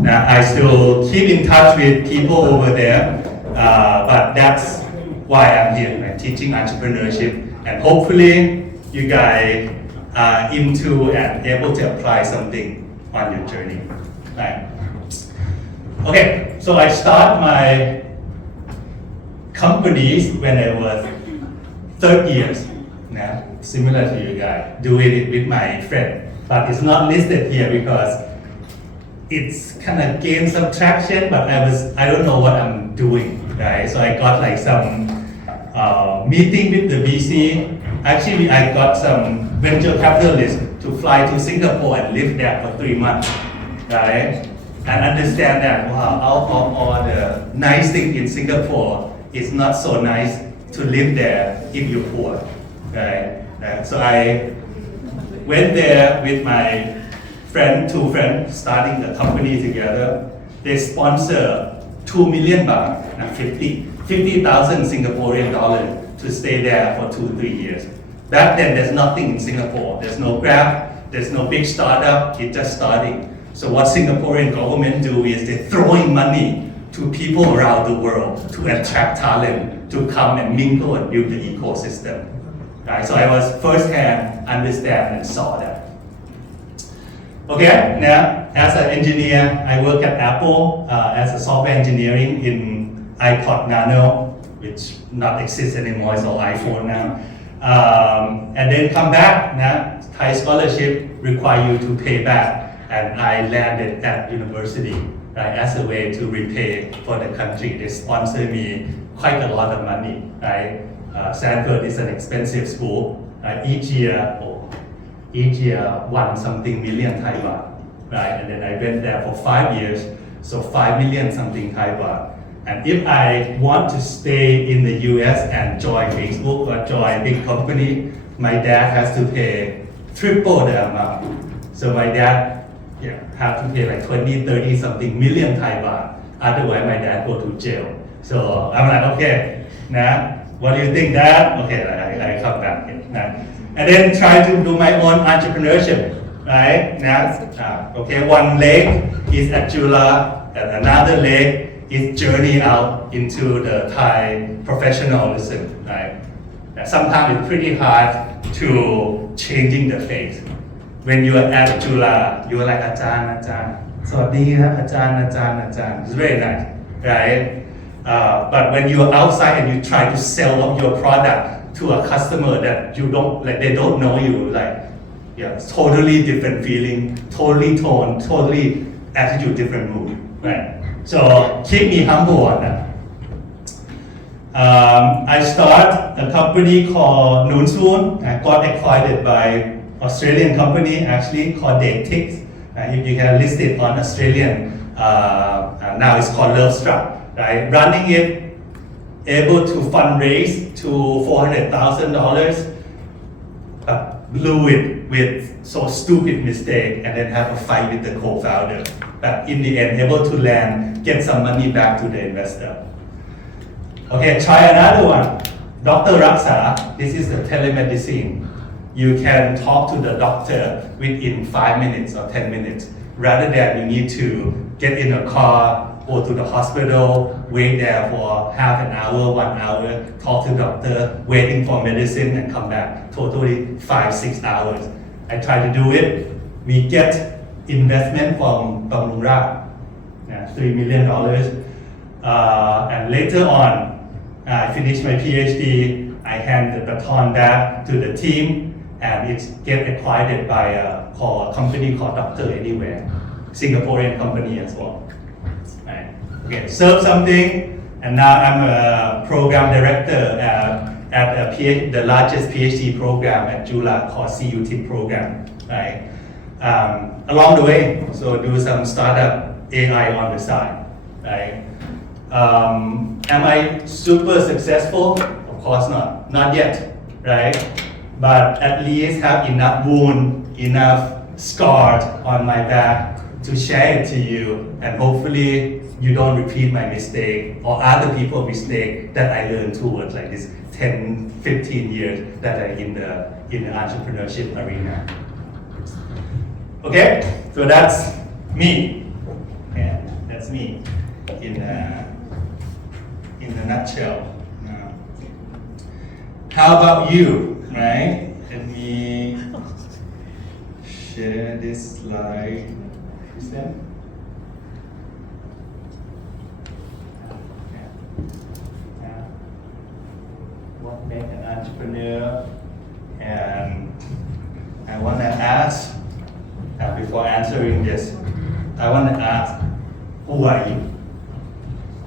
Now, I still keep in touch with people over there, but that's why I'm here, like, teaching entrepreneurship, and hopefully you guys are into and able to apply something on your journey. Right? Okay, so I start my companies when I was 3rd years, similar to you guys, doing it with my friend, but it's not listed here because it's kind of gained some traction, but I don't know what I'm doing, right? So I got like some meeting with the VC. Actually, I got some venture capitalists to fly to Singapore and live there for 3 months, right? And understand that, wow, out of all the nice things in Singapore, it's not so nice to live there if you're poor, right? So I went there with my two friends starting a company together. They sponsor 2 million baht, 50,000 Singaporean dollars to stay there for 2-3 years. Back then, there's nothing in Singapore. There's no Grab, there's no big startup, it's just starting. So what Singaporean government do is they're throwing money to people around the world to attract talent to come and mingle and build the ecosystem. Right? So I was firsthand understand and saw that. Okay, now as an engineer, I work at Apple as a software engineering in iPod Nano, which not exists anymore, it's all iPhone now. And then come back, now Thai scholarship require you to pay back, and I landed at university, right, as a way to repay for the country. They sponsor me quite a lot of money, right? Stanford is an expensive school. Each year, 1 something million Thai baht, right? And then I went there for 5 years, so 5 million something Thai baht. And if I want to stay in the US and join Facebook or join big company, my dad has to pay triple the amount. So my dad have to pay like 20-30 something million Thai baht. Otherwise my dad go to jail. So I'm like, okay, now what do you think, Dad? Okay, I come back. And then try to do my own entrepreneurship, right? Now, okay, one leg is at Chula, and another leg is journey out into the Thai professionalism, right? Sometimes it's pretty hard to changing the face. When you are at Chula, you are like Ajahn. Sawadee, Ajahn. It's very nice, right? But when you are outside and you try to sell your product to a customer that you don't, like they don't know you, it's totally different feeling, totally tone, totally attitude, different mood, right? So keep me humble on that. I start a company called Noon Soon. I got acquired by Australian company actually called Datix. If you can list it on Australian, now it's called Lovestruck. Right? Running it, able to fundraise to $400,000, blew it with so stupid mistake and then have a fight with the co-founder. But in the end, able to land, get some money back to the investor. Okay, try another one. Dr. Raksa, this is the telemedicine. You can talk to the doctor within 5 minutes or 10 minutes, rather than you need to get in a car, go to the hospital, wait there for half an hour, 1 hour, talk to the doctor, waiting for medicine and come back. Totally 5-6 hours. I try to do it. We get investment from Bamrungra, $3 million. And later on, I finished my PhD. I hand the baton back to the team, and it get acquired by a company called Dr. Anywhere, Singaporean company as well. Okay, serve something, and now I'm a program director at the largest PhD program at Chula called CUTIP program, right? Along the way, so do some startup AI on the side, right? Am I super successful? Of course not yet, right? But at least have enough wound, enough scarred on my back to share it to you, and hopefully you don't repeat my mistake or other people's mistake that I learned towards like this 10-15 years that I'm in the entrepreneurship arena. Okay, so that's me. Yeah, that's me in a nutshell. How about you? Right? Let me share this slide. Is that? What makes an entrepreneur? And I want to ask, before answering this, I want to ask, who are you?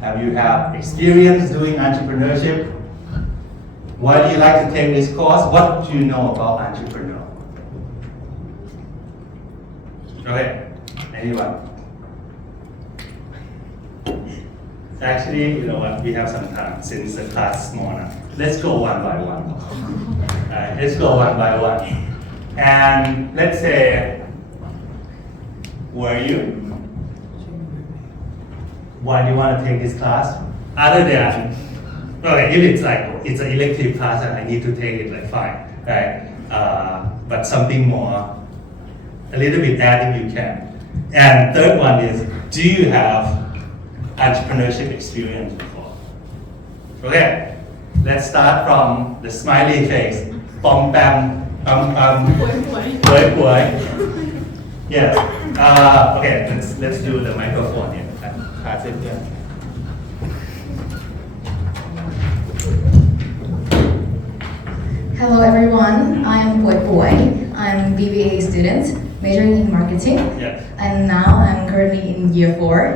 Have you had experience doing entrepreneurship? Why do you like to take this course? What do you know about entrepreneur? Okay, anyone? Actually, you know what? We have some time since the class is small now. Let's go one by one. Let's go one by one. And let's say were you? Why do you want to take this class? Other than, okay, if it's like, it's an elective class and I need to take it, like fine, right? But something more, a little bit add if you can. And third one is, do you have entrepreneurship experience before? Okay, let's start from the smiley face. Pom pam, boy. Yes. Okay, let's do the microphone here. Pass it here. Hello everyone, I'm Boy. I'm BBA student, majoring in marketing. Yes. And now I'm currently in year 4.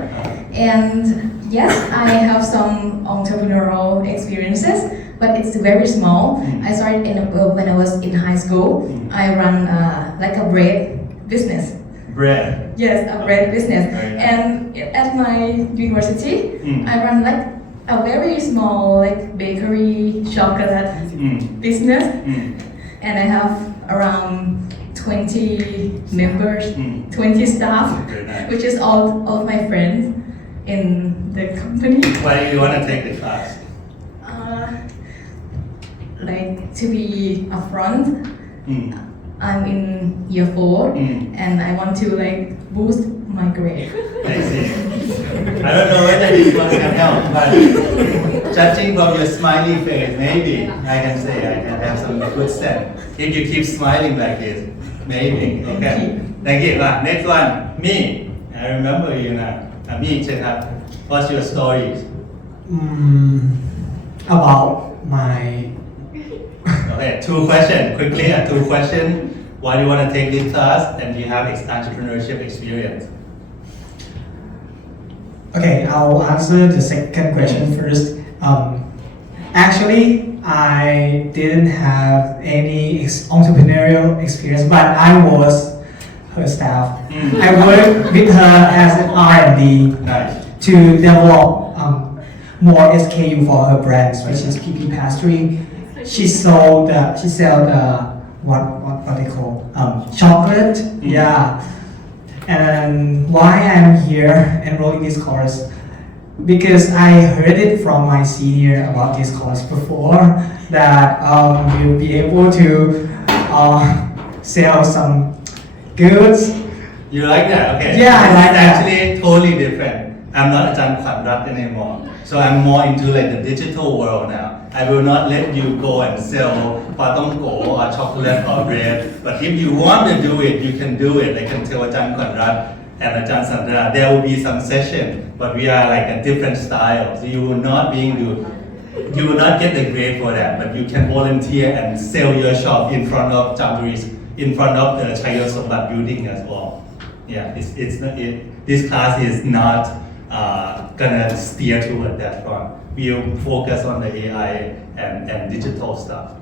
And yes, I have some entrepreneurial experiences, but it's very small. I started when I was in high school. I run like a bread business. Bread. Yes, a bread business. Very nice. And at my university, I run like a very small like bakery chocolate business. And I have around 20 members, 20 staff, Very nice. which is all of my friends in the company. Why do you want to take the class? Like to be upfront. I'm in year 4 and I want to like boost my grade. I see. I don't know whether this one can help, but judging from your smiley face, maybe I can say I can have some good sense. If you keep smiling like this, maybe. Okay. Thank you. Next one, me. I remember you now. Me, check out. What's your stories? About my Okay, 2 questions. Quickly, 2 questions. Why do you want to take this class? And do you have entrepreneurship experience? Okay, I'll answer the second question first. Actually, I didn't have any entrepreneurial experience, but I was her staff. I worked with her as an R&D Nice. to develop more SKU for her brands, which is PP Pastry. She sold what they call chocolate. Yeah. And why I'm here enrolling this course? Because I heard it from my senior about this course before that we'll be able to sell some goods. You like that? Okay. Yeah, I like It's that. actually totally different. I'm not Ajahn Kwanrat anymore. So I'm more into like the digital world now. I will not let you go and sell patongko or chocolate or bread. But if you want to do it, you can do it. I can tell Ajahn Kwanrat and Ajahn Sandra. There will be some session, but we are like a different style. So you will not get the grade for that, but you can volunteer and sell your shop in front of Jamborees, in front of the Chayo Sombat building as well. Yeah, this class is not gonna steer toward that one. We'll focus on the AI and digital stuff.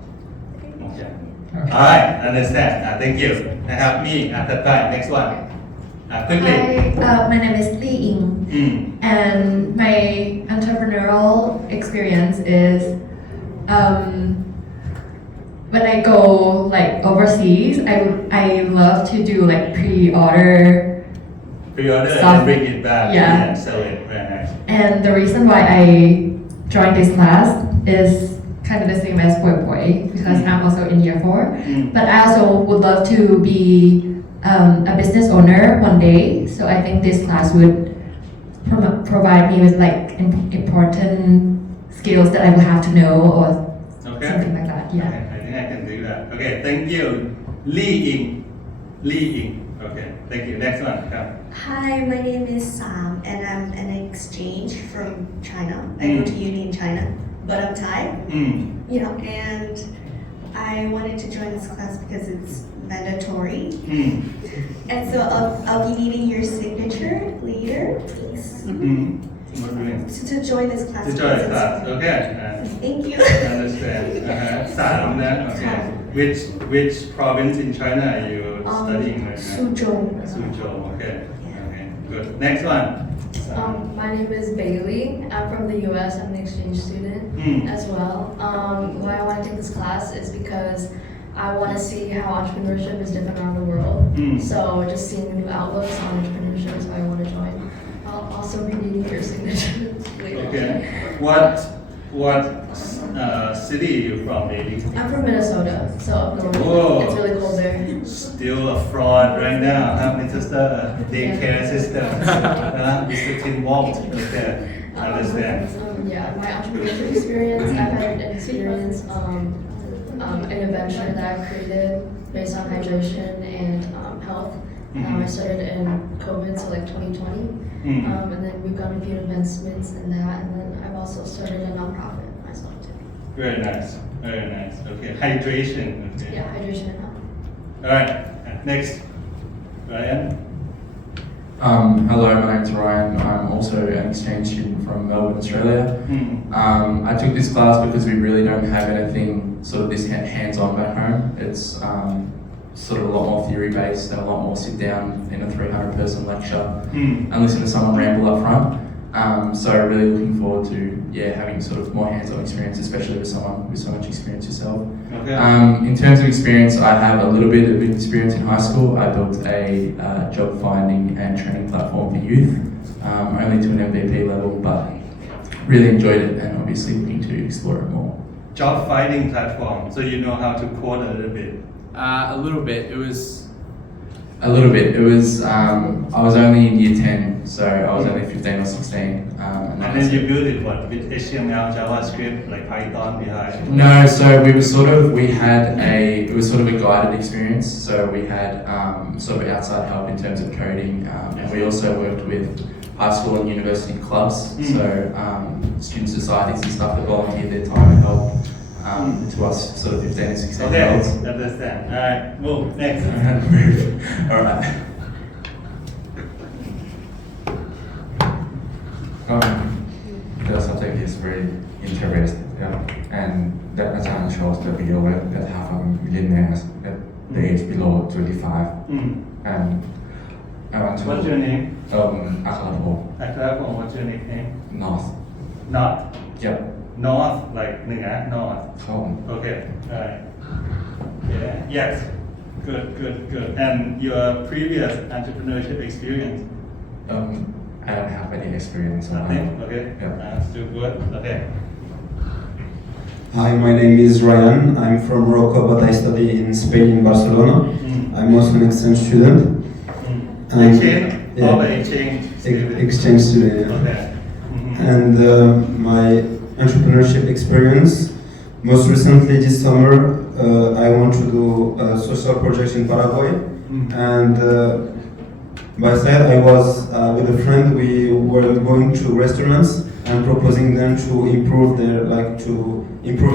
Okay. All right, understand. Thank you. I have me at that time. Next one. Quickly. Hi, my name is Li Ying, and my entrepreneurial experience is when I go like overseas, I love to do like pre-order And bring it back. Yeah. And sell it. Very nice. And the reason why I joined this class is kind of the same as Boy because I'm also in year 4. But I also would love to be a business owner one day. So I think this class would provide me with like important skills that I would have to know or something like that. Yeah. Okay, I think I can do that. Okay, thank you. Li Ying. Okay, thank you. Next one. Come. Hi, my name is Sam, and I'm an exchange from China. I go to uni in China, but I'm Thai. And I wanted to join this class because it's mandatory. And so I'll be needing your signature later, please. To join this class. To join class. Okay. Thank you. Understand. Sam, okay. Which province in China are you studying right now? Suzhou. Suzhou. Okay. Good. Next one. My name is Bailey. I'm from the US. I'm an exchange student as well. Why I want to take this class is because I want to see how entrepreneurship is different around the world. So just seeing new outlooks on entrepreneurship also be needing your signature later. Okay. What city are you from, lady? I'm from Minnesota, so up north. Whoa. It's really cold there. Still a fraud right now, huh, Mr. Daycare system. Mr. Tim Walt. Okay. Understand. Yeah, my entrepreneurship experience, I've had an experience in a venture that I created based on hydration and health. I started in COVID, so like 2020. And then we've gotten a few investments in that, and then I've also started a nonprofit myself too. Very nice. Very nice. Okay. Hydration. Okay. Yeah, hydration and health. All right. Next. Ryan. Hello, my name's Ryan. I'm also an exchange student from Melbourne, Australia. I took this class because we really don't have anything sort of this hands-on back home. It's sort of a lot more theory-based and a lot more sit-down in a 300-person lecture and listen to someone ramble up front. So really looking forward to having sort of more hands-on experience, especially with someone with so much experience yourself. Okay. In terms of experience, I have a little bit of experience in high school. I built a job finding and training platform for youth, only to an MVP level, but really enjoyed it and obviously looking to explore it more. Job finding platform. So you know how to code a little bit. A little bit. It was. I was only in year 10, so I was only 15 or 16. And then you build it what with HTML, JavaScript, like Python behind. No, so it was sort of a guided experience. So we had sort of outside help in terms of coding, and we also worked with high school and university clubs. So student societies and stuff that volunteered their time and help to us sort of 15 and 16 year olds. Okay, understand. Alright, move, next. Alright. The subject is very interesting, and that Ajahn shows the video that half of millionaires at the age below 25. And I want to. What's your name? Akhlapo. Akhlapo, what's your nickname? North. North? Yep. North, like North. Okay, alright. Yeah, yes. Good. And your previous entrepreneurship experience? I don't have any experience. Nothing? Okay. Yeah. Still good? Okay. Hi, my name is Ryan. I'm from Morocco, but I study in Spain, in Barcelona. I'm also an exchange student. Exchange? Yeah. Exchange student. Yeah. Okay. And my entrepreneurship experience, most recently this summer, I want to do a social project in Paraguay. And by side, I was with a friend. We were going to restaurants and proposing them to improve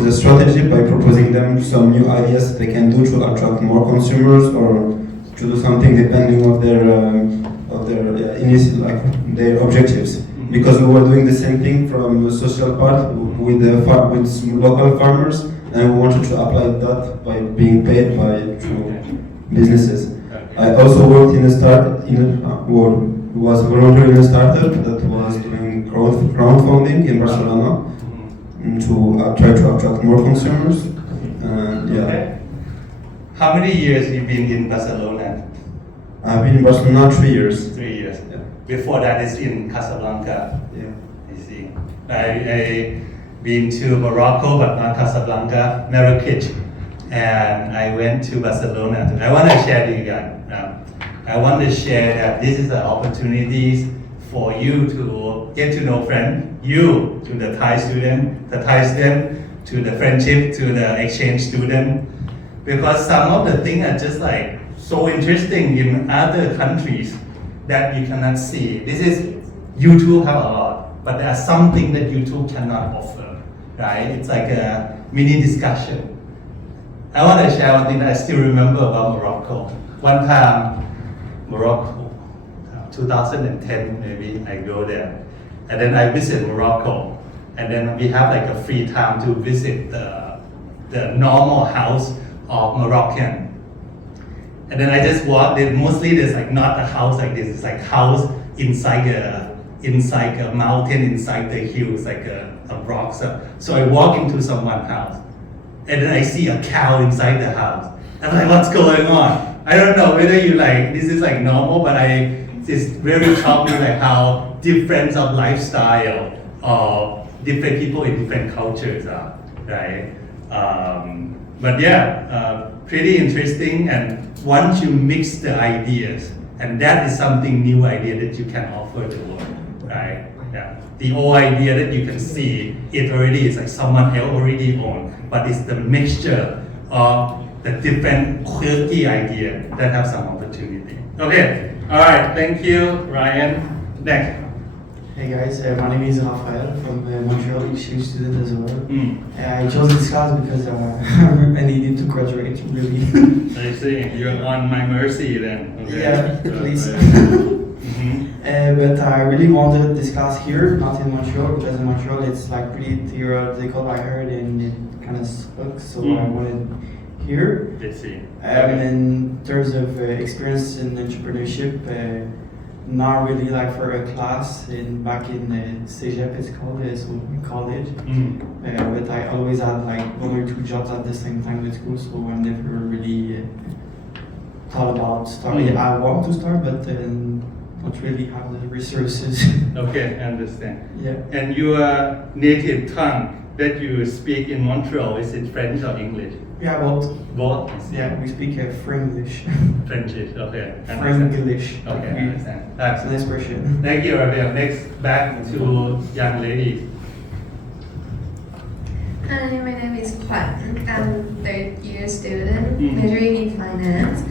the strategy by proposing them some new ideas they can do to attract more consumers or to do something depending on their objectives. Because we were doing the same thing from the social part with local farmers, and we wanted to apply that by being paid by businesses. I also worked was volunteer in a startup that was doing crowdfunding in Barcelona to try to attract more consumers. Okay. How many years you been in Barcelona? I've been in Barcelona 3 years. 3 years. Yeah. Before that is in Casablanca. Yeah. I see. I been to Morocco, but not Casablanca, Marrakech. And I went to Barcelona. I want to share with you guys. I want to share that this is an opportunity for you to get to know friends, you to the Thai student to the friendship, to the exchange student. Because some of the things are just like so interesting in other countries that you cannot see. This is, YouTube have a lot, but there are some things that YouTube cannot offer, right? It's like a mini discussion. I want to share one thing that I still remember about Morocco. One time, Morocco, 2010 maybe, I go there. And then I visit Morocco. And then we have like a free time to visit the normal house of Moroccan. And then I just walk there. Mostly there's like not a house like this. It's like house inside a mountain, inside the hills, like a rock. So I walk into someone's house. And then I see a cow inside the house. I'm like, what's going on? I don't know whether you like, this is like normal, but it's very shocked me like how difference of lifestyle or different people in different cultures are, right? But yeah, pretty interesting. And once you mix the ideas, and that is something new idea that you can offer to the world, right? Yeah. The old idea that you can see, it already is like someone else already own, but it's the mixture of the different quirky idea that have some opportunity. Okay, all right, thank you, Ryan. Next. Hey guys, my name is Rafael from Montreal, exchange student as well. I chose this class because I needed to graduate, really. I see, you're on my mercy then. Okay. Yeah, please. But I really wanted this class here, not in Montreal, because in Montreal it's like pretty theoretical, I heard, and it kind of sucks, so I wanted here. I see. In terms of experience in entrepreneurship, not really like for a class back in CEGEP, it's called, so college. But I always had like 1 or 2 jobs at the same time with school, so I never really thought about starting. I want to start, but not really have the resources. Okay, I understand. Yeah. And your native tongue that you speak in Montreal, is it French or English? Yeah, both. Both? Yeah, we speak Franglish. Frenchish, okay. Franglish. Okay, I understand. That's an expression. Thank you, Rafael. Next, back to young ladies. Hi, my name is Kwan. I'm third year student, majoring in finance.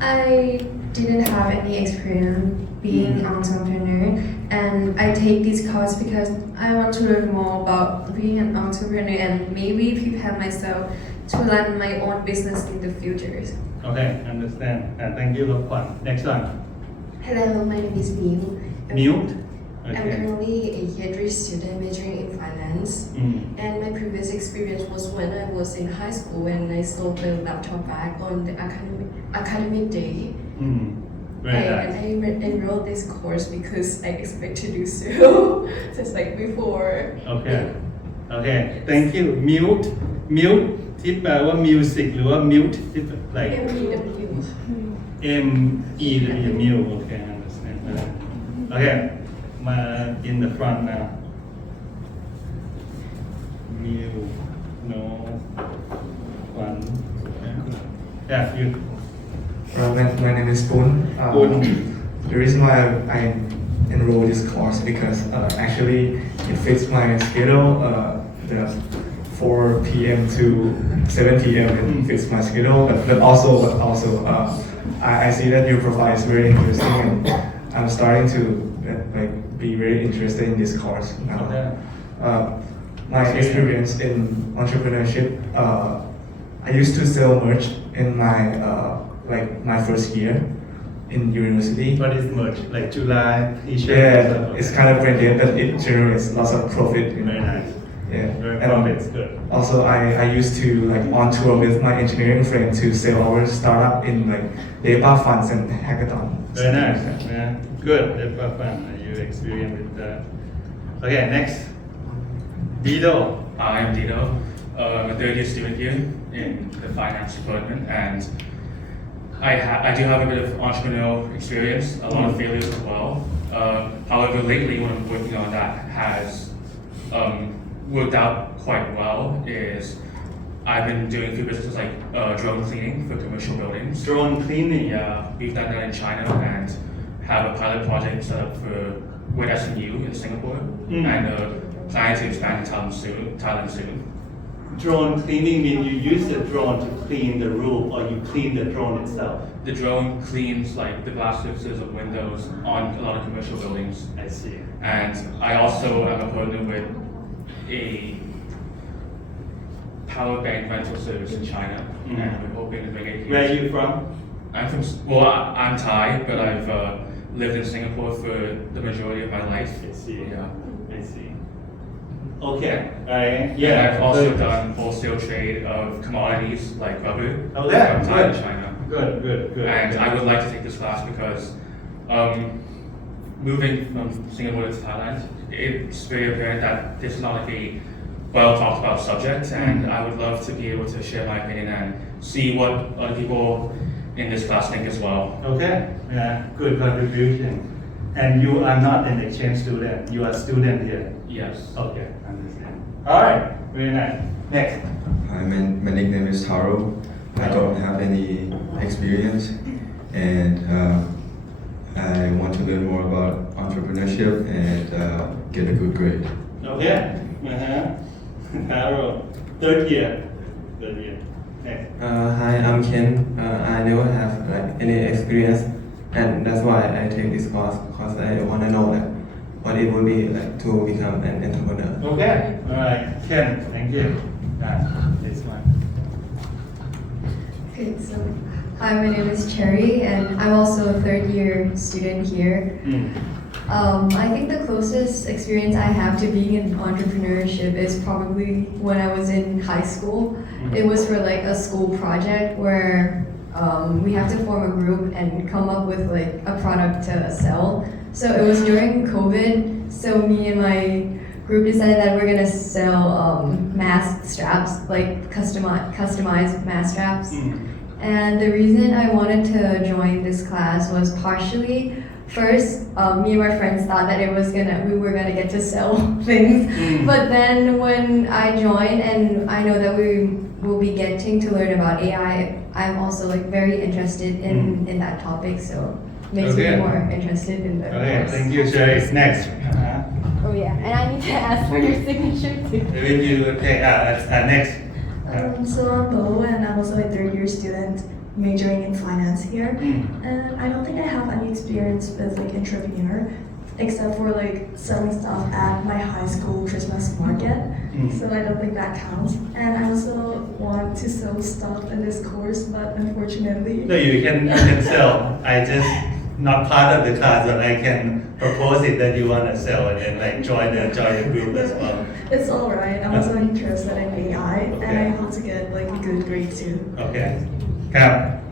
I didn't have any experience being an entrepreneur, and I take this course because I want to learn more about being an entrepreneur and maybe prepare myself to run my own business in the future. Okay, understand. And thank you, Lokwan. Next one. Hello, my name is Neil. Mute. I'm currently a year 3 student majoring in finance, and my previous experience was when I was in high school and I sold the laptop bag on the academic day. And I enrolled this course because I expect to do so, just like before. Okay. Okay, thank you. Mute ที่แปลว่า music หรือว่า mute ที่ like M-E-W mute. Okay, I understand. Okay, in the front now. Mute, no, one. Yeah, you. My name is Poon. The reason why I enrolled this course because actually it fits my schedule. The 4 p.m. to 7 p.m. it fits my schedule. But also I see that your profile is very interesting, and I'm starting to be very interested in this course now. My experience in entrepreneurship, I used to sell merch in my first year in university. What is merch? Like July t-shirt? Yeah, it's kind of branded, but it generates lots of profit. Very nice. Yeah, very and profit's good. Also, I used to on tour with my engineering friend to sell our startup in data funds and hackathon. Very nice. Yeah, good. Data fund. You experience with that. Okay, next. Dido. I'm Dido. I'm a third year student here in the finance department, and I do have a bit of entrepreneurial experience, a lot of failures as well. However, lately what I'm working on that has worked out quite well is I've been doing a few businesses like drone cleaning for commercial buildings. Drone cleaning? Yeah, we've done that in China and have a pilot project set up with SMU in Singapore, and planning to expand to Thailand soon. Drone cleaning means you use the drone to clean the roof, or you clean the drone itself? The drone cleans the glass surfaces of windows on a lot of commercial buildings. I see. And I also am a partner with a power bank rental service in China, and we're hoping to bring it here. Where are you from? I'm Thai, but I've lived in Singapore for the majority of my life. I see. Yeah. I see. Okay. Yeah, I've also done wholesale trade of commodities like rubber from Thailand and China. Good. And I would like to take this class because moving from Singapore to Thailand, it's very apparent that this is not a well talked about subject, and I would love to be able to share my opinion and see what other people in this class think as well. Okay. Yeah. Good contribution. And you are not an exchange student, you are a student here. Yes. Okay, understand. All right, very nice. Next. Hi, my nickname is Taro. I don't have any experience, and I want to learn more about entrepreneurship and get a good grade. Okay. Taro, third year. Next. Hi, I'm Ken. I never have like any experience, and that's why I take this course because I want to know like what it will be like to become an entrepreneur. Okay. All right. Ken, thank you. This one. Okay, so hi, my name is Cherry, and I'm also a third year student here. I think the closest experience I have to being in entrepreneurship is probably when I was in high school. It was for like a school project where we have to form a group and come up with like a product to sell. So it was during COVID, so me and my group decided that we're gonna sell mask straps, like customized mask straps. And the reason I wanted to join this class was partially, first, me and my friends thought that we were gonna get to sell things. But then when I joined and I know that we will be getting to learn about AI, I'm also like very interested in that topic, so makes me more interested in the course. Thank you, Cherry. Next. Oh yeah, and I need to ask for your signature too. Next. So I'm Bo, and I'm also a third year student majoring in finance here. And I don't think I have any experience with like entrepreneur, except for like selling stuff at my high school Christmas market. So I don't think that counts. And I also want to sell stuff in this course, but unfortunately. No, you can sell. I just not part of the class, but I can propose it that you want to sell and then like join the group as well. It's alright. I'm also interested in AI, and I want to get like a good grade too. Okay. Cam.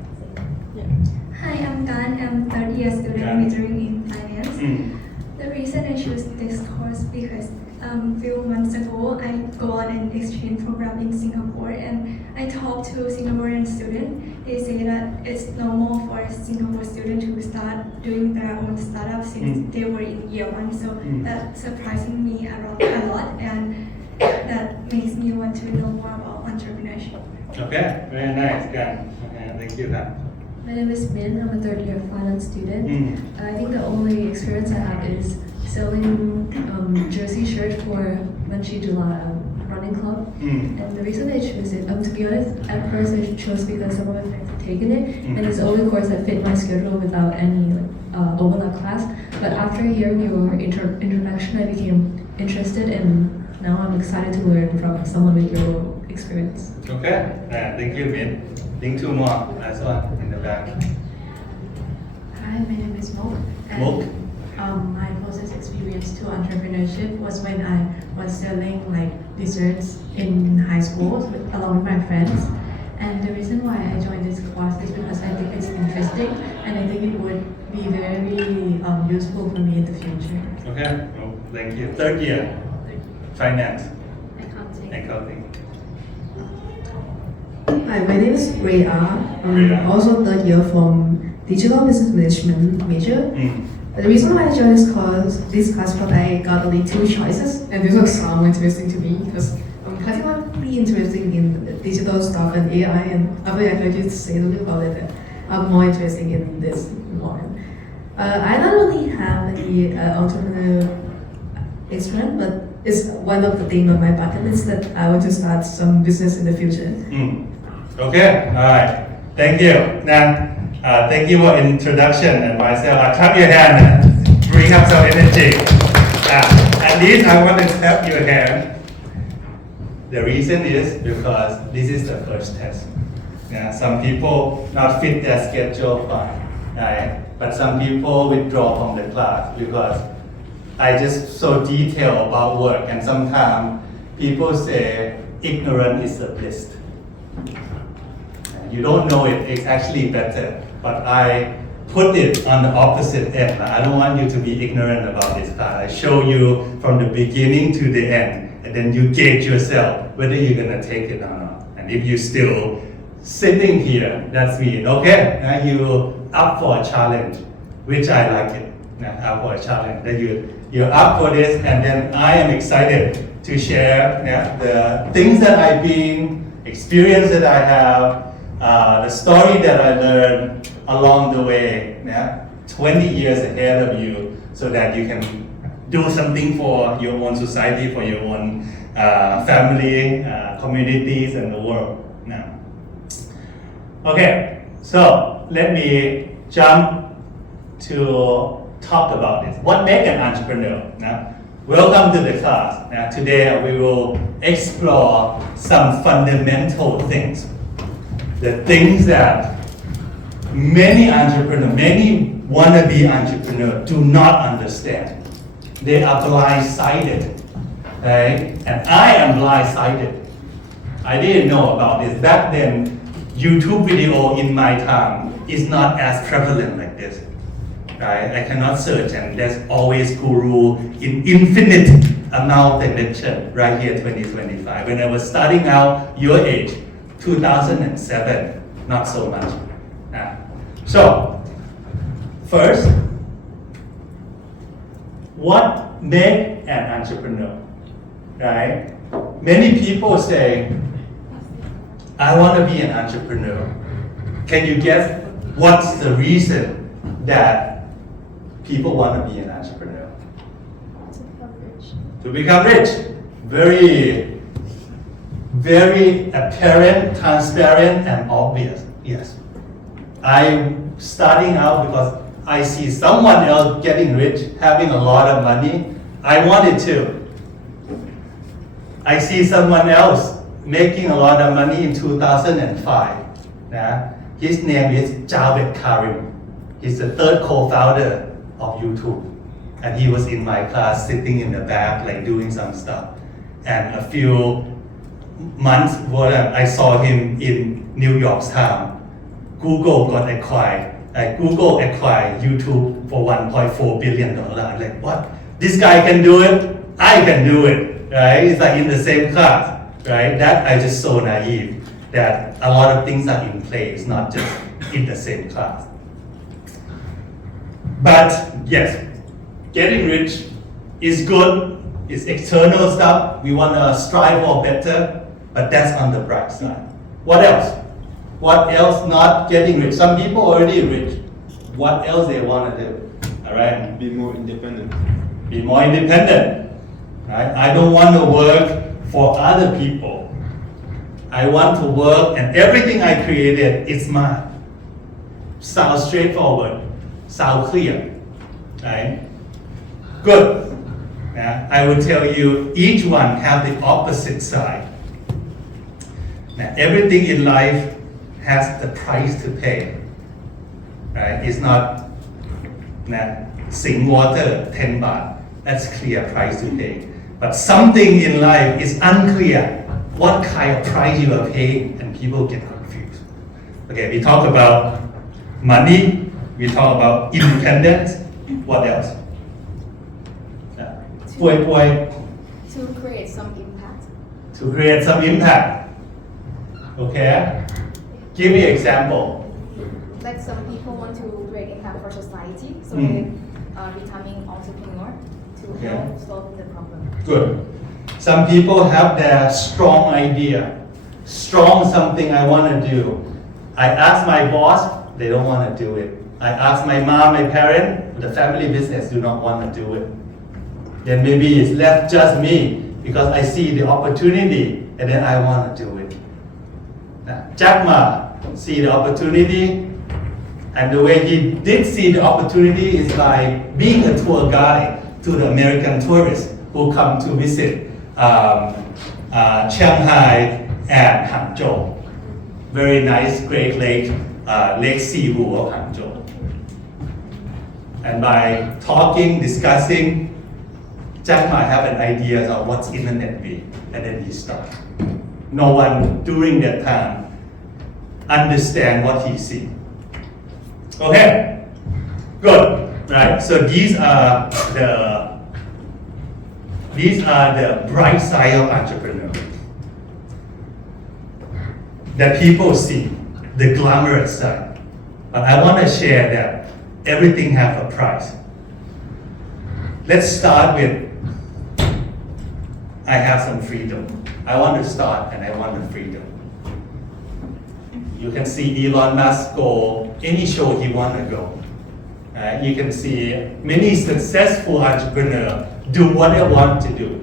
Hi, I'm Gan. I'm third year student majoring in finance. The reason I chose this course because few months ago I go on an exchange program in Singapore, and I talked to Singaporean students. They say that it's normal for a Singapore student to start doing their own startup since they were in year one. So that's surprising me a lot, and that makes me want to know more about entrepreneurship. Okay, very nice, Gan. Okay, thank you, Gan. My name is Min. I'm a third year finance student. I think the only experience I have is selling jersey shirts for Manchi Jula running club. And the reason I chose it, to be honest, at first I chose because some of my friends had taken it, and it's the only course that fit my schedule without any overlap class. But after hearing your introduction, I became interested, and now I'm excited to learn from someone with your experience. Okay, thank you, Min. Think two more. Last one in the back. Hi, my name is Mok. Mok? My closest experience to entrepreneurship was when I was selling like desserts in high school along with my friends. And the reason why I joined this class is because I think it's interesting, and I think it would be very useful for me in the future. Okay, well, thank you. Third year, finance. Accounting. Hi, my name is Ray R. I'm also third year from Digital Business Management major. The reason why I joined this class because I got only two choices, and this was sound interesting to me because I'm particularly interested in digital stuff and AI, and after I heard you say a little about it, I'm more interested in this one. I don't really have any entrepreneur experience, but it's one of the things on my bucket list that I want to start some business in the future. Okay, all right. Thank you. Now, thank you for introduction and myself. Clap your hand. Bring up some energy. At least I want to clap your hand. The reason is because this is the first test. Some people not fit their schedule fine, right? But some people withdraw from the class because I just so detailed about work, and sometimes people say ignorance is a bliss. You don't know it, it's actually better. But I put it on the opposite end. I don't want you to be ignorant about this class. I show you from the beginning to the end, and then you gauge yourself whether you're gonna take it or not. And if you're still sitting here, that's me. Okay, now you up for a challenge, which I like it. up for a challenge. That you're up for this, and then I am excited to share the things that I've been, experience that I have, the story that I learned along the way. 20 years ahead of you, so that you can do something for your own society, for your own family, communities, and the world. Now, okay, so let me jump to talk about this. What makes an entrepreneur? Now, welcome to the class. Now, today we will explore some fundamental things. The things that many entrepreneurs, many wannabe entrepreneurs do not understand. They are blind-sided, right? And I am blind-sided. I didn't know about this. Back then, YouTube video in my time is not as prevalent like this. Right? I cannot search, and there's always guru in infinite amount they mention right here 2025. When I was starting out your age, 2007, not so much. So, first, what makes an entrepreneur? Right? Many people say, I want to be an entrepreneur. Can you guess what's the reason that people want to be an entrepreneur? To become rich. Very, very apparent, transparent, and obvious. Yes. I'm starting out because I see someone else getting rich, having a lot of money. I wanted to. I see someone else making a lot of money in 2005. His name is Javed Karim. He's the third co-founder of YouTube. And he was in my class sitting in the back, like doing some stuff. And a few months later, I saw him in New York Times. Google got acquired. Google acquired YouTube for $1.4 billion. I'm like, what? This guy can do it? I can do it, right? It's like in the same class, right? That I just so naive that a lot of things are in place, not just in the same class. But yes, getting rich is good. It's external stuff. We want to strive for better, but that's on the bright side. What else? What else not getting rich? Some people already rich. What else they want to do? All right? Be more independent. Be more independent. Right? I don't want to work for other people. I want to work, and everything I created is mine. Sounds straightforward. Sounds clear. Right? Good. I will tell you, each one have the opposite side. Now, everything in life has the price to pay. Right? It's not sing water 10 baht. That's clear price to pay. But something in life is unclear what kind of price you are paying, and people get confused. Okay, we talk about money, we talk about independence. What else? To create some impact. To create some impact. Okay? Give me an example. Like some people want to create impact for society, so they are becoming entrepreneur to help solve the problem. Good. Some people have their strong idea, strong something I want to do. I ask my boss, they don't want to do it. I ask my mom, my parent, the family business do not want to do it. Then maybe it's left just me because I see the opportunity and then I want to do it. Jack Ma see the opportunity, and the way he did see the opportunity is by being a tour guide to the American tourists who come to visit Shanghai and Hangzhou. Very nice Great Lake, Lake Siwu of Hangzhou. And by talking, discussing, Jack might have an idea of what's internet be, and then he starts. No one during that time understand what he see. Okay, good, right? So these are the bright side of entrepreneur that people see, the glamorous side. But I want to share that everything have a price. let's start with, I have some freedom. I want to start and I want the freedom. You can see Elon Musk go any show he want to go. You can see many successful entrepreneurs do what they want to do.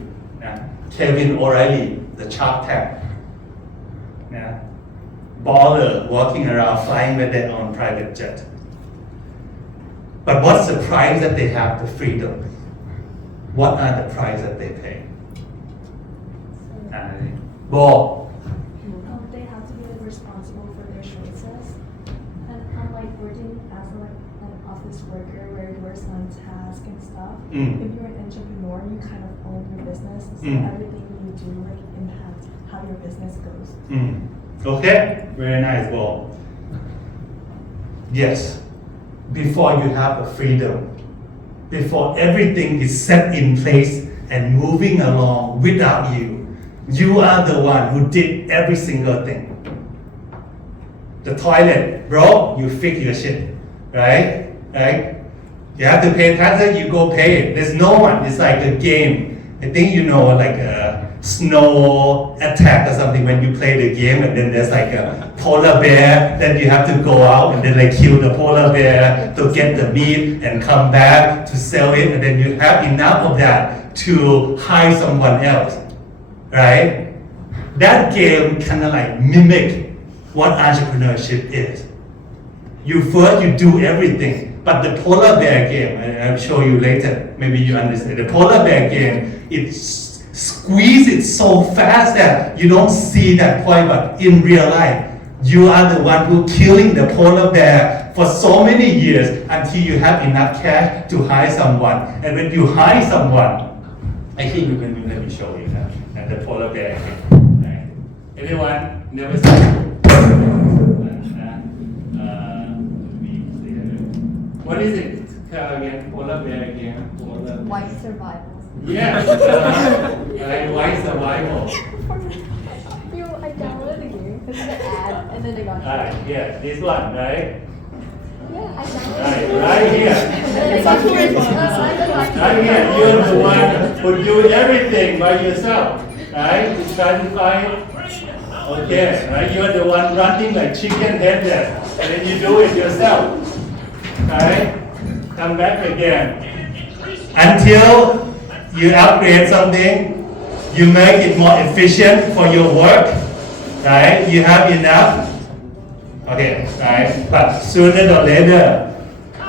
Kevin O'Reilly, the Shark Tank. Baller walking around flying with their own private jet. But what's the price that they have? The freedom. What are the price that they pay? Bo. They have to be responsible for their choices. And unlike working as an office worker where you wear some tasks and stuff, if you're an entrepreneur, you kind of own your business. So everything you do impacts how your business goes. Okay, very nice, Bo. Yes, before you have a freedom, before everything is set in place and moving along without you, you are the one who did every single thing. The toilet broke, you fix your shit, right? You have to pay taxes, you go pay it. There's no one, it's like a game. I think you know, like a snow attack or something when you play the game, and then there's like a polar bear, then you have to go out and then like kill the polar bear to get the meat and come back to sell it, and then you have enough of that to hire someone else, right? That game kind of like mimic what entrepreneurship is. You do everything, but the polar bear game, and I'll show you later, maybe you understand. The polar bear game, it's squeeze it so fast that you don't see that point, but in real life, you are the one who killing the polar bear for so many years until you have enough cash to hire someone. And when you hire someone, I think let me show you that the polar bear game. Right? Anyone never seen? What is it again? Polar bear game. White survival. Yes, white survival. I downloaded the game because of the ad, and then I got. Alright, yeah, this one, right? Yeah, I downloaded. Right here. Right here, you're the one who do everything by yourself, right? You try to find. Okay, right? You're the one running like chicken headless, and then you do it yourself. Right? Come back again. Until you upgrade something, you make it more efficient for your work, right? You have enough. Okay, right? But sooner or later,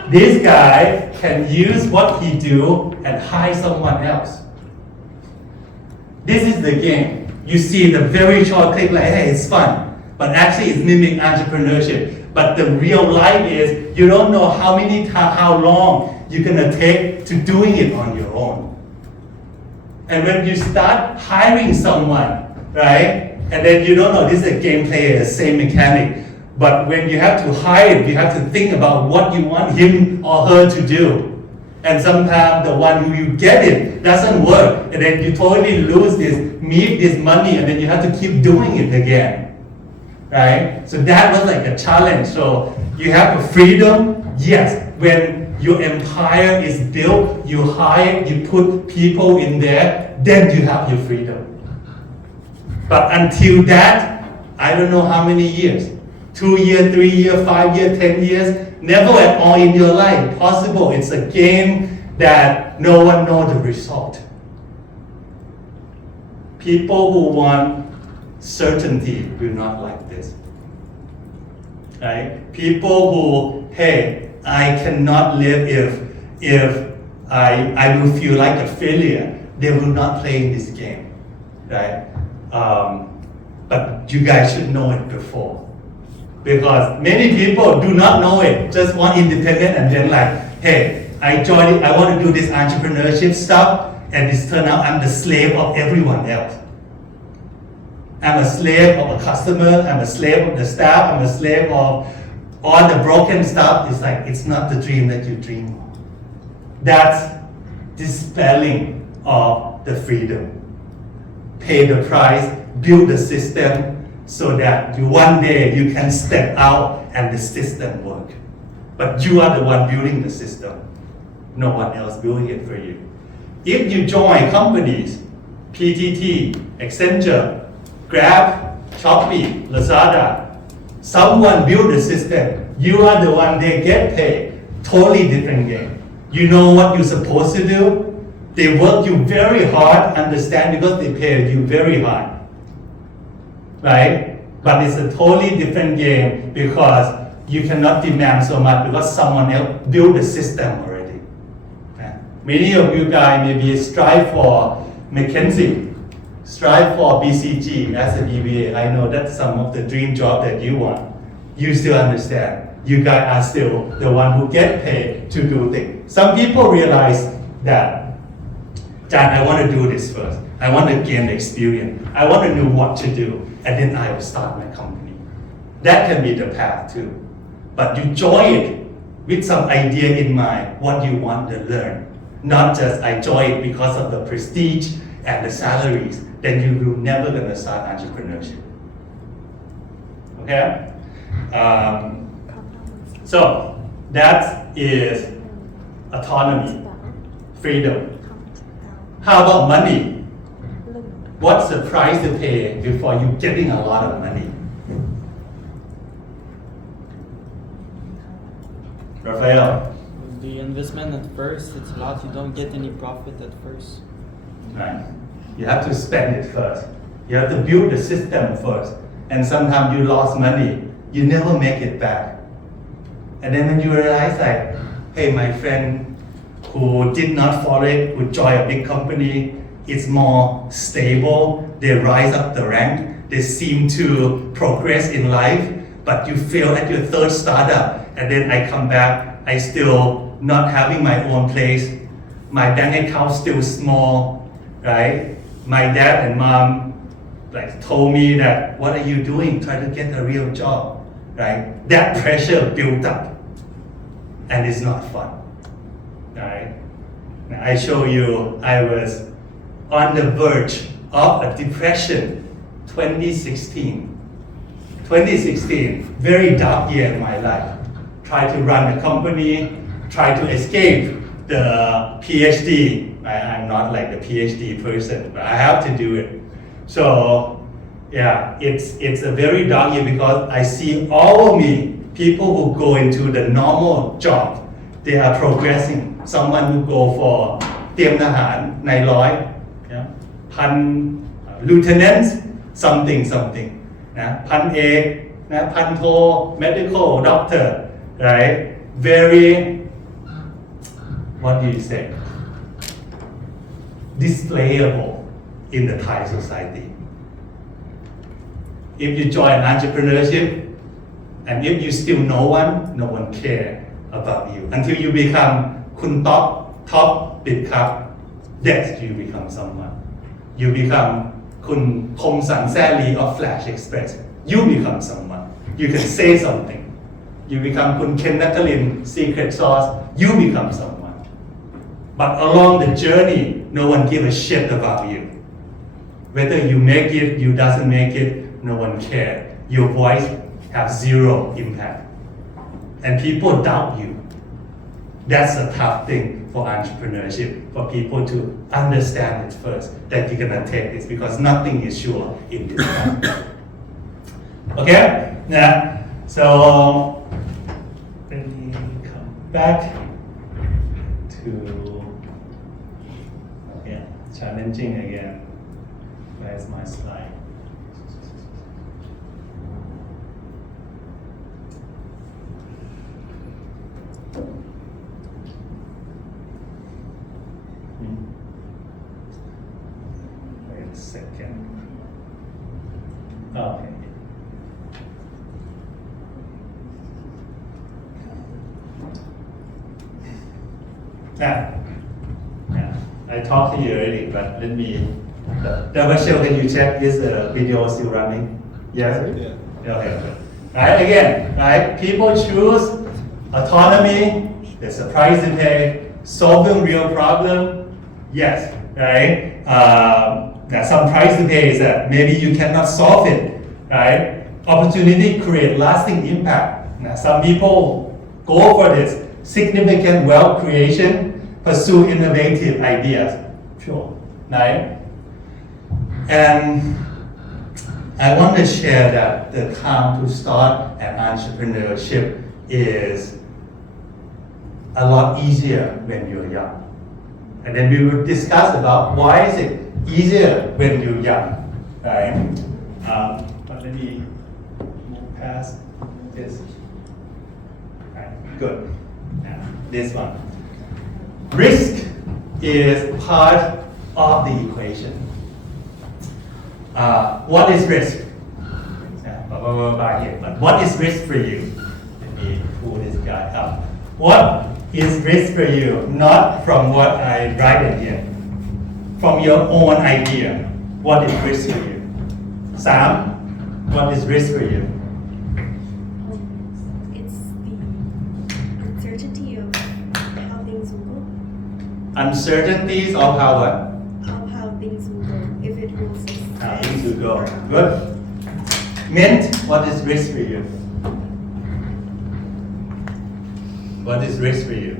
this guy can use what he do and hire someone else. This is the game. You see the very short clip like, hey, it's fun. But actually it's mimic entrepreneurship. But the real life is, you don't know how long you're gonna take to doing it on your own. And when you start hiring someone, right, and then you don't know, this is a game player, the same mechanic, but when you have to hire it, you have to think about what you want him or her to do. And sometimes the one who you get it doesn't work, and then you totally lose this money, and then you have to keep doing it again, right? So that was like a challenge. So you have a freedom, yes, when your empire is built, you hire, you put people in there, then you have your freedom. But until that, I don't know how many years, 2 years, 3 years, 5 years, 10 years, never at all in your life possible. It's a game that no one knows the result. People who want certainty will not like this. Right? People who, hey, I cannot live if I will feel like a failure. They will not play in this game, right? But you guys should know it before, because many people do not know it. Just want independent and then like, hey, I joined it. I want to do this entrepreneurship stuff, and it's turned out I'm the slave of everyone else. I'm a slave of a customer. I'm a slave of the staff. I'm a slave of all the broken stuff. It's like, it's not the dream that you dream of. That's dispelling of the freedom. Pay the price, build the system so that one day you can step out and the system work. But you are the one building the system. No one else building it for you. If you join companies, PTT, Accenture, Grab, Shopee, Lazada, someone build the system, you are the one they get paid. Totally different game. You know what you're supposed to do. They work you very hard, understand, because they pay you very hard. Right? But it's a totally different game because you cannot demand so much because someone else built the system already. Many of you guys maybe strive for McKinsey, strive for BCG as a BBA. I know that's some of the dream job that you want. You still understand. You guys are still the one who get paid to do things. Some people realize that, Jan, I want to do this first. I want to gain the experience. I want to know what to do, and then I will start my company. That can be the path too. But you join it with some idea in mind, what you want to learn. Not just I join it because of the prestige and the salaries, then you will never gonna start entrepreneurship. Okay? So that is autonomy, freedom. How about money? What's the price to pay before you getting a lot of money? Rafael? The investment at first, it's a lot. You don't get any profit at first. Right. You have to spend it first. You have to build the system first. And sometimes you lost money. You never make it back. And then when you realize like, hey, my friend who did not follow it, who joined a big company, it's more stable, they rise up the rank, they seem to progress in life, but you fail at your third startup, and then I come back, I still not having my own place, my bank account still small, right? My dad and mom told me that, what are you doing? Try to get a real job, right? That pressure built up, and it's not fun, right? Now, I show you, I was on the verge of a depression, 2016. 2016, very dark year in my life. Try to run a company, try to escape the PhD. I'm not like the PhD person, but I have to do it. So yeah, it's a very dark year because I see all of me, people who go into the normal job, they are progressing. Someone who go for เตรียมทหารนายร้อย พัน lieutenants something นะพันเอกนะพันโท medical doctor, right? Very, what do you say? Displayable in the Thai society. If you join entrepreneurship, and if you still no one care about you until you become คุณท็อปปิดครับ that you become someone. You become คุณคมสันแซ่ลี of Flash Express. You become someone. You can say something. You become คุณเคนนัทลิน Secret Sauce. You become someone. But along the journey, no one give a shit about you. Whether you make it, you doesn't make it, no one care. Your voice have zero impact. And people doubt you. That's a tough thing for entrepreneurship, for people to understand it first, that you're gonna take this, because nothing is sure in this life. Okay? Yeah. So let me come back to challenging again. Where's my slide? Wait a second. Okay. Yeah. I talked to you already, but let me double check. Can you check is the video still running? Yes? Yeah. Okay. Right, again, right? People choose autonomy, there's a price to pay, solving real problem, yes, right? There's some price to pay is that maybe you cannot solve it, right? Opportunity create lasting impact. Now, some people go for this significant wealth creation, pursue innovative ideas. Sure. Right? And I want to share that the time to start an entrepreneurship is a lot easier when you're young. And then we will discuss about why is it easier when you're young, right? But let me move past this. Right, good. Yeah, this one. Risk is part of the equation. What is risk? But what is risk for you? Let me pull this guy up. What is risk for you? Not from what I write in here. From your own idea. What is risk for you? Sam, what is risk for you? It's the uncertainty of how things will go. Uncertainties of how what? Of how things will go. If it will succeed. How things will go. Good. Mint, what is risk for you? What is risk for you?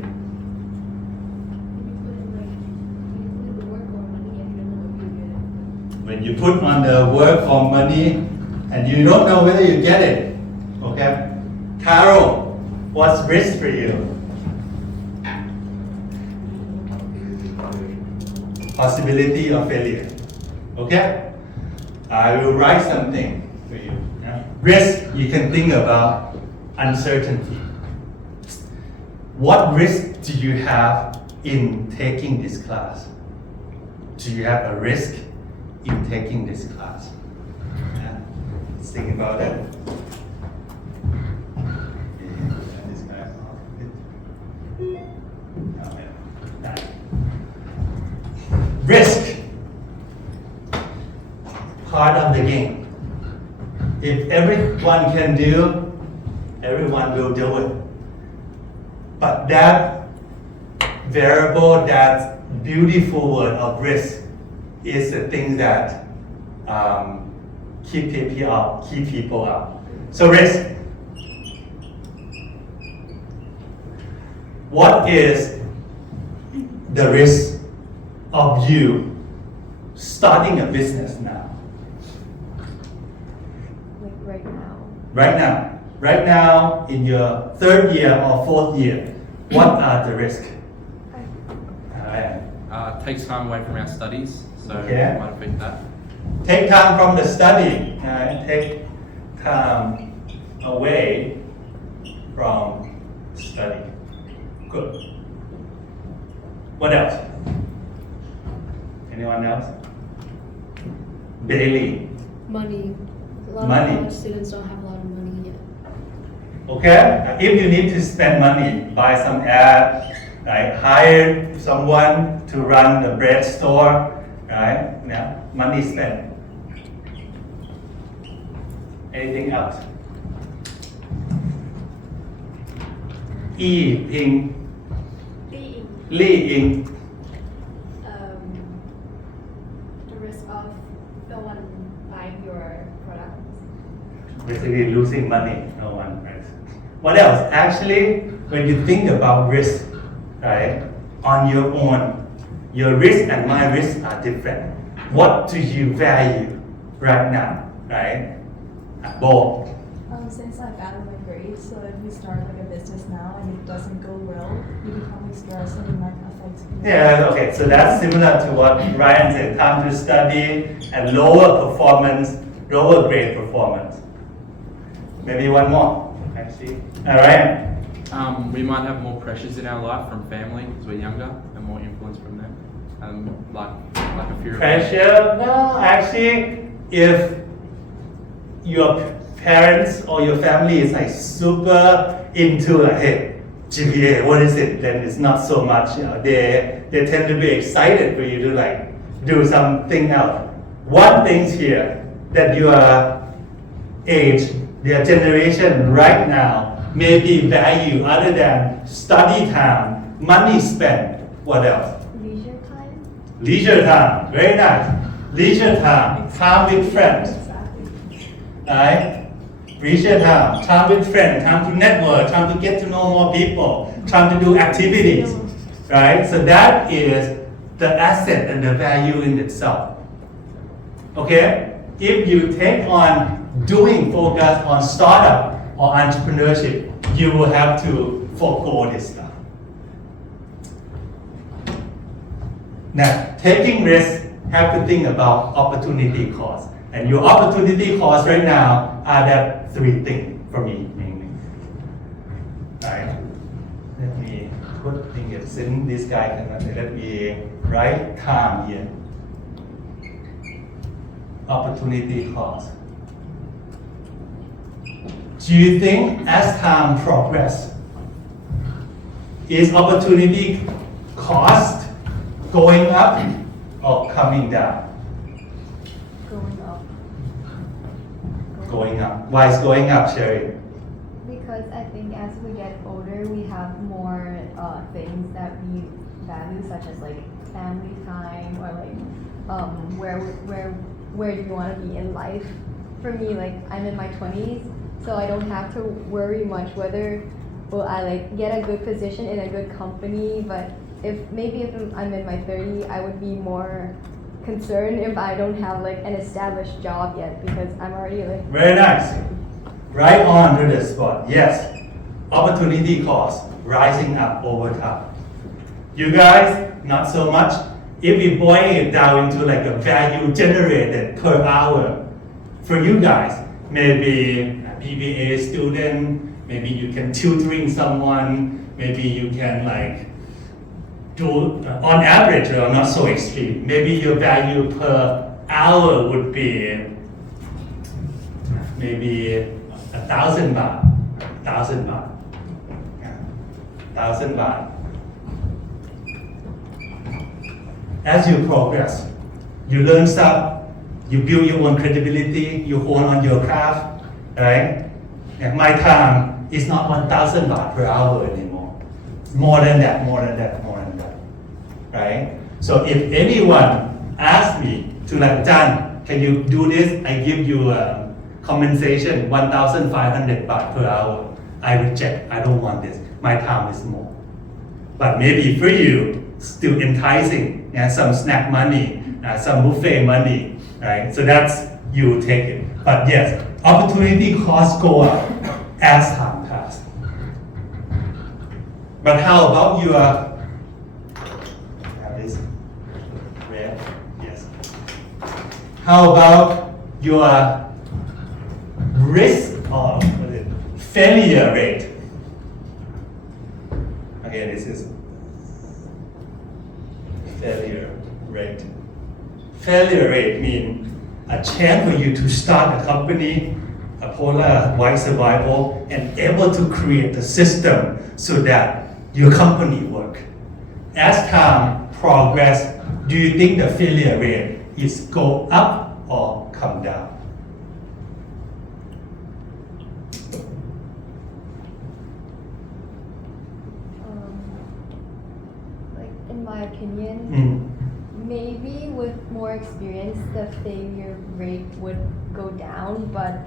When you put on the work or money and you don't know whether you get it. Okay? Carol, what's risk for you? Possibility of failure. Okay? I will write something for you. Yeah? Risk, you can think about uncertainty. What risk do you have in taking this class? Do you have a risk in taking this class? Yeah. Let's think about it. This guy off a bit. Okay. Right. Risk, part of the game. If everyone can do, everyone will do it. But that variable, that beautiful word of risk is the thing that keep people out. So risk. What is the risk of you starting a business now? Like right now. Right now. Right now, in your third year or fourth year, what are the risks? Takes time away from our studies, so Okay. it might affect that. Take time from the study. Take time away from study. Good. What else? Anyone else? Bailey. Money. A lot Money. of college students don't have a lot of money yet. Okay? If you need to spend money, buy some ad, right? Hire someone to run the bread store, right? Yeah, money spent. Anything else? Yi Ping. Li Ying. The risk of no one buying your product. Basically losing money, no one, right? What else? Actually, when you think about risk, right, on your own, your risk and my risk are different. What do you value right now, right? Bo. Since I battled my grades, so if we start like a business now and it doesn't go well, you become stressed and it might affect you. Yeah, okay, so that's similar to what Ryan said, time to study and lower performance, lower grade performance. Maybe one more, actually. Ryan. We might have more pressures in our life from family because we're younger and more influence from them. Like a fear of Pressure? No, actually, if your parents or your family is like super into like, hey, GPA, what is it? Then it's not so much. You know, they tend to be excited for you to like do something else. One thing here that your age, their generation right now maybe value other than study time, money spent. What else? Leisure time? Leisure time, very nice. Leisure time, time with friends. Right? Leisure time with friends, time to network, time to get to know more people, time to do activities. Right? So that is the asset and the value in itself. Okay? If you take on doing focus on startup or entrepreneurship, you will have to forego this stuff. Now, taking risks, have to think about opportunity cost. And your opportunity cost right now are that three things for me mainly. Alright. Let me put things since this guy cannot let me write time here. Opportunity cost. Do you think as time progresses, is opportunity cost going up or coming down? Going up. Going up. Why is going up, Sherry? Because I think as we get older, we have more things that we value, such as like family time or like where do you want to be in life. For me, like I'm in my 20s, so I don't have to worry much whether will I like get a good position in a good company. But if I'm in my 30s, I would be more concerned if I don't have like an established job yet, because I'm already like. Very nice. Right on to the spot. Yes. Opportunity cost rising up over time. You guys, not so much. If we boil it down into like a value generated per hour, for you guys, maybe a BBA student, maybe you can tutoring someone, maybe you can like do on average or not so extreme. Maybe your value per hour would be maybe 1,000 baht. 1,000 baht. 1,000 baht. As you progress, you learn stuff, you build your own credibility, you hone on your craft, right? And my time is not 1,000 baht per hour anymore. More than that, right? So if anyone asks me to like, Jan, can you do this? I give you compensation 1,500 baht per hour. I reject. I don't want this. My time is more. But maybe for you, still enticing, some snack money, some buffet money, right? So that's you take it. But yes, opportunity costs go up as time passes. But how about your red? Yes. How about your risk or failure rate? Again, this is failure rate. Failure rate means a chance for you to start a company, a polar wide survival, and able to create a system so that your company work. As time progress, do you think the failure rate is go up or come down? In my opinion, maybe with more experience, the failure rate would go down. But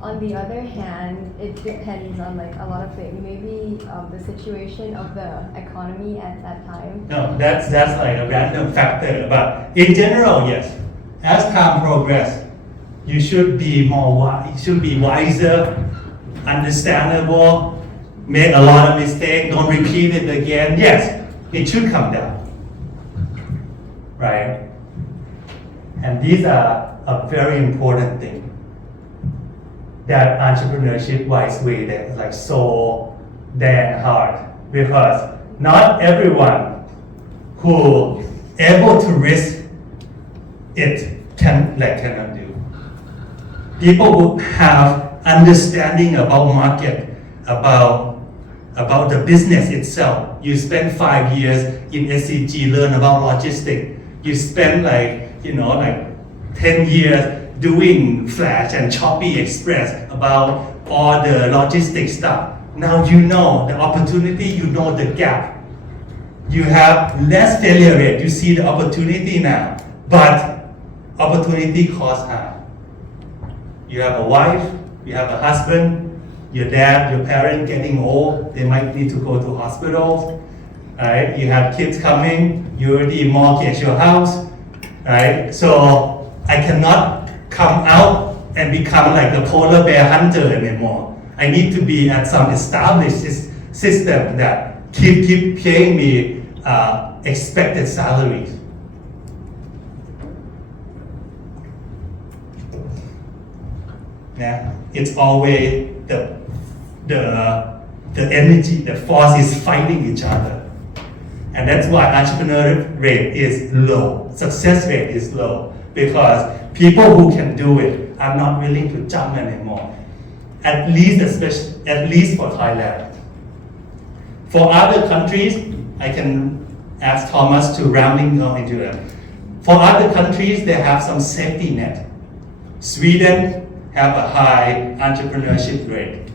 on the other hand, it depends on like a lot of things. Maybe the situation of the economy at that time. No, that's like a random factor. But in general, yes. As time progress, you should be you should be wiser, understandable, make a lot of mistakes, don't repeat it again. Yes. It should come down, right? And these are a very important thing that entrepreneurship wise way that is like so damn hard, because not everyone who able to risk it cannot do. People who have understanding about market, about the business itself. You spend 5 years in SCG, learn about logistics. You spend 10 years doing Flash and Shopee Express about all the logistics stuff. Now you know the opportunity, you know the gap. You have less failure rate, you see the opportunity now, but opportunity costs high. You have a wife, you have a husband, your dad, your parent getting old, they might need to go to hospitals. right? You have kids coming, you already mortgage your house, right? So I cannot come out and become like a polar bear hunter anymore. I need to be at some established system that keep paying me expected salaries. Yeah, it's always the energy, the force is fighting each other. And that's why entrepreneurial rate is low, success rate is low, because people who can do it are not willing to jump anymore. At least for Thailand. For other countries, I can ask Thomas to rounding into it. For other countries, they have some safety net. Sweden have a high entrepreneurship rate.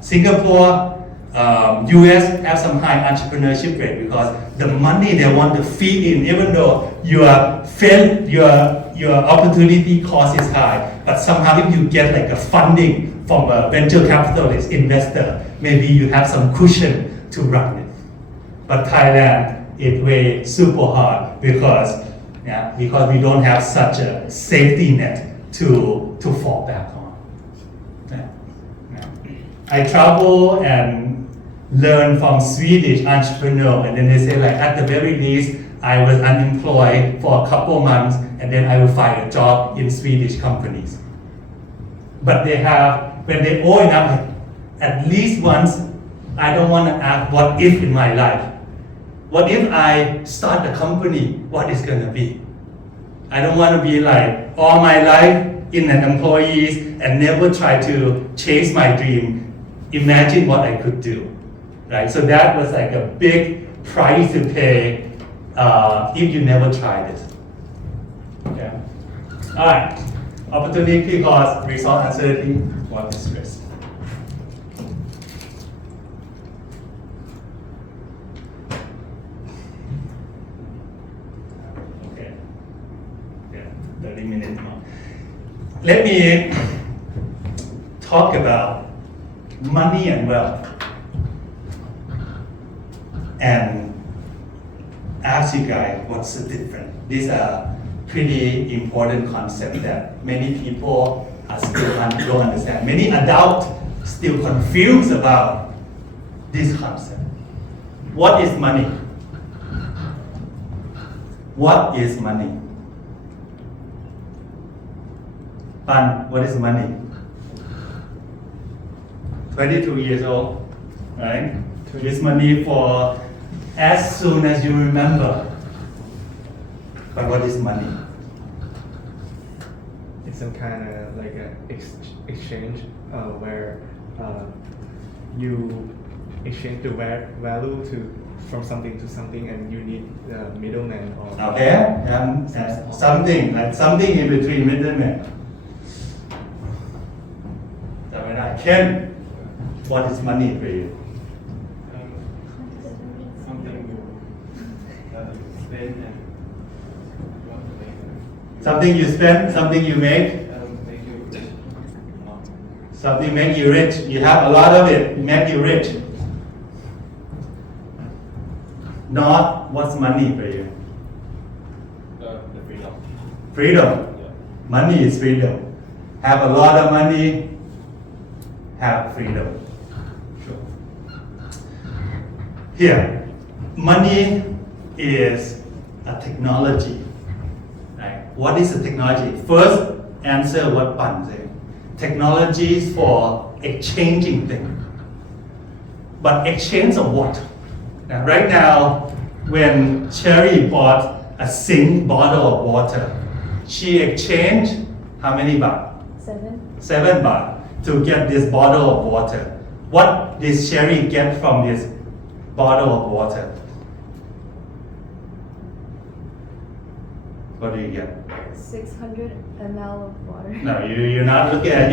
Singapore, US have some high entrepreneurship rate because the money they want to feed in, even though your opportunity cost is high, but somehow if you get like a funding from a venture capitalist investor, maybe you have some cushion to run it. But Thailand, it way super hard because we don't have such a safety net to fall back on. I travel and learn from Swedish entrepreneur, and then they say like at the very least I was unemployed for a couple months and then I will find a job in Swedish companies. But they have, when they own up, at least once, I don't want to ask what if in my life. What if I start a company? What is going to be? I don't want to be like all my life in an employee and never try to chase my dream. Imagine what I could do, right? So that was like a big price to pay if you never tried it. Okay. All right. Opportunity cost, resource uncertainty, what is risk? Okay. Yeah, 30 minutes more. Let me talk about money and wealth and ask you guys what's the difference. These are pretty important concepts that many people are still don't understand. Many adults still confused about this concept. What is money? What is money? Pan, what is money? 22 years old, right? Use money for as soon as you remember. But what is money? It's some kind of like an exchange where you exchange the value from something to something, and you need the middleman. Okay, and something in between middlemen. Ken, what is money for you? Something you spend, something you make. Something make you rich. You have a lot of it, make you rich. Not what's money for you? The freedom. Freedom. Yeah. Money is freedom. Have a lot of money, have freedom. Sure. Here, money is a technology. Right? What is a technology? First, answer what Pan said. Technologies for exchanging things. But exchange of what? Now, right now, when Cherry bought a sink bottle of water, she exchanged how many baht? 7 baht to get this bottle of water. What did Cherry get from this bottle of water? What do you get? 600 ml of water. No, you're not looking at,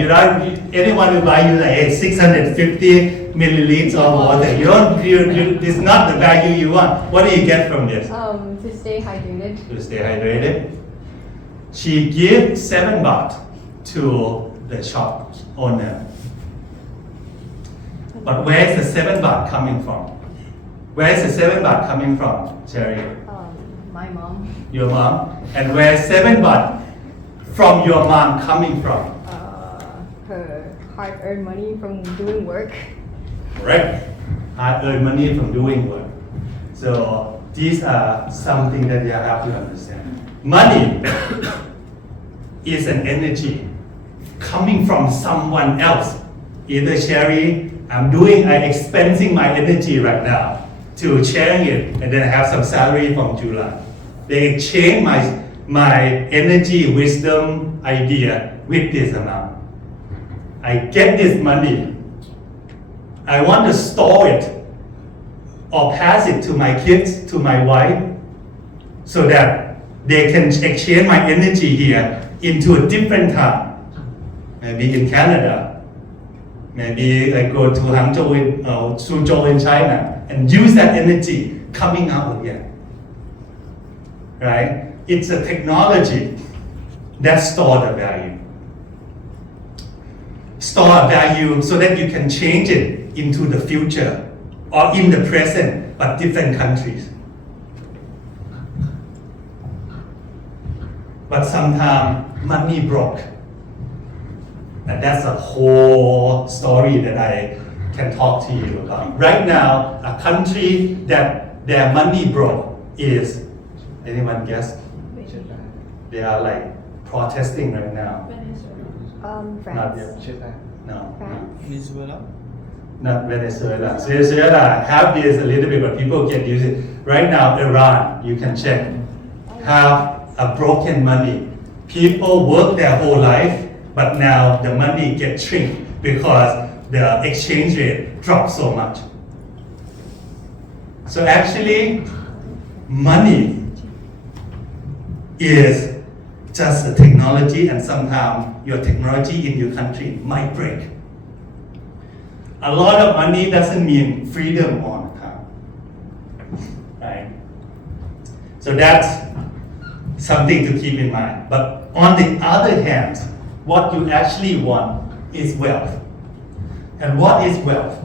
anyone will buy you like 650 milliliters of water. It's not the value you want. What do you get from this? To stay hydrated. To stay hydrated. She gave 7 baht to the shop owner. But where is the 7 baht coming from? Where is the 7 baht coming from, Cherry? My mom. Your mom. And where is 7 baht from your mom coming from? Her hard-earned money from doing work. Correct. Hard-earned money from doing work. So these are something that you have to understand. Money is an energy coming from someone else. Either Cherry, I'm expensing my energy right now to sharing it, and then I have some salary from Chula. They exchange my energy, wisdom, idea with this amount. I get this money. I want to store it or pass it to my kids, to my wife, so that they can exchange my energy here into a different time. Maybe in Canada. Maybe I go to Hangzhou, Suzhou in China, and use that energy coming out again. Right? It's a technology that stores the value. Store a value so that you can change it into the future or in the present, but different countries. But sometimes money broke. And that's a whole story that I can talk to you about. Right now, a country that their money broke is, anyone guess? They are like protesting right now. France. Not yet. No. Venezuela? Not Venezuela. Venezuela have this a little bit, but people get used to it. Right now, Iran, you can check, have a broken money. People work their whole life, but now the money gets shrink because the exchange rate dropped so much. So actually, money is just a technology, and sometimes your technology in your country might break. A lot of money doesn't mean freedom all the time, right? So that's something to keep in mind. But on the other hand, what you actually want is wealth. And what is wealth?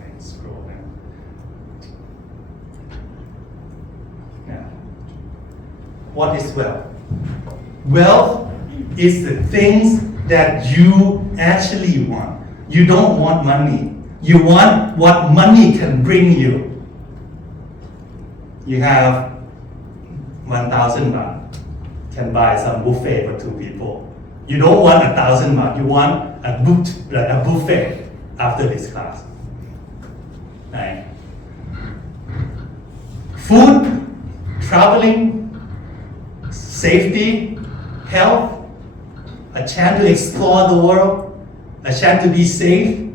Let's scroll down. Yeah. What is wealth? Wealth is the things that you actually want. You don't want money. You want what money can bring you. You have 1,000 baht, can buy some buffet for 2 people. You don't want 1,000 baht. You want a buffet after this class. Right? Food, traveling, safety, health, a chance to explore the world, a chance to be safe,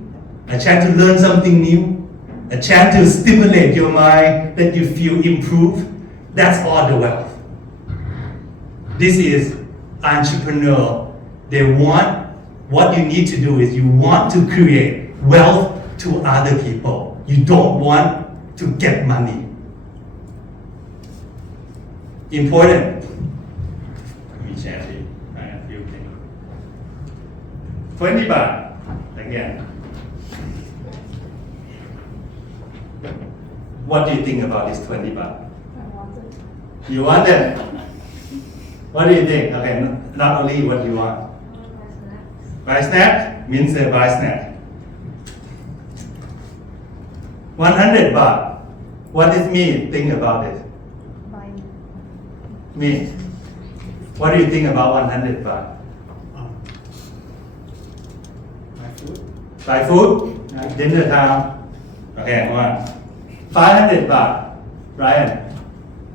a chance to learn something new, a chance to stimulate your mind that you feel improved. That's all the wealth. This is entrepreneur. They want, what you need to do is you want to create wealth to other people. You don't want to get money. Important. Let me share with you a few things. 20 baht, again. What do you think about this 20 baht? I want it. You want it? What do you think? Okay, not only what you want. Buy snack means buy snack. 100 baht. What does me think about it? Buying. Me. What do you think about 100 baht? My food? Buy food? Dinner time? Okay, one. 500 baht. Ryan.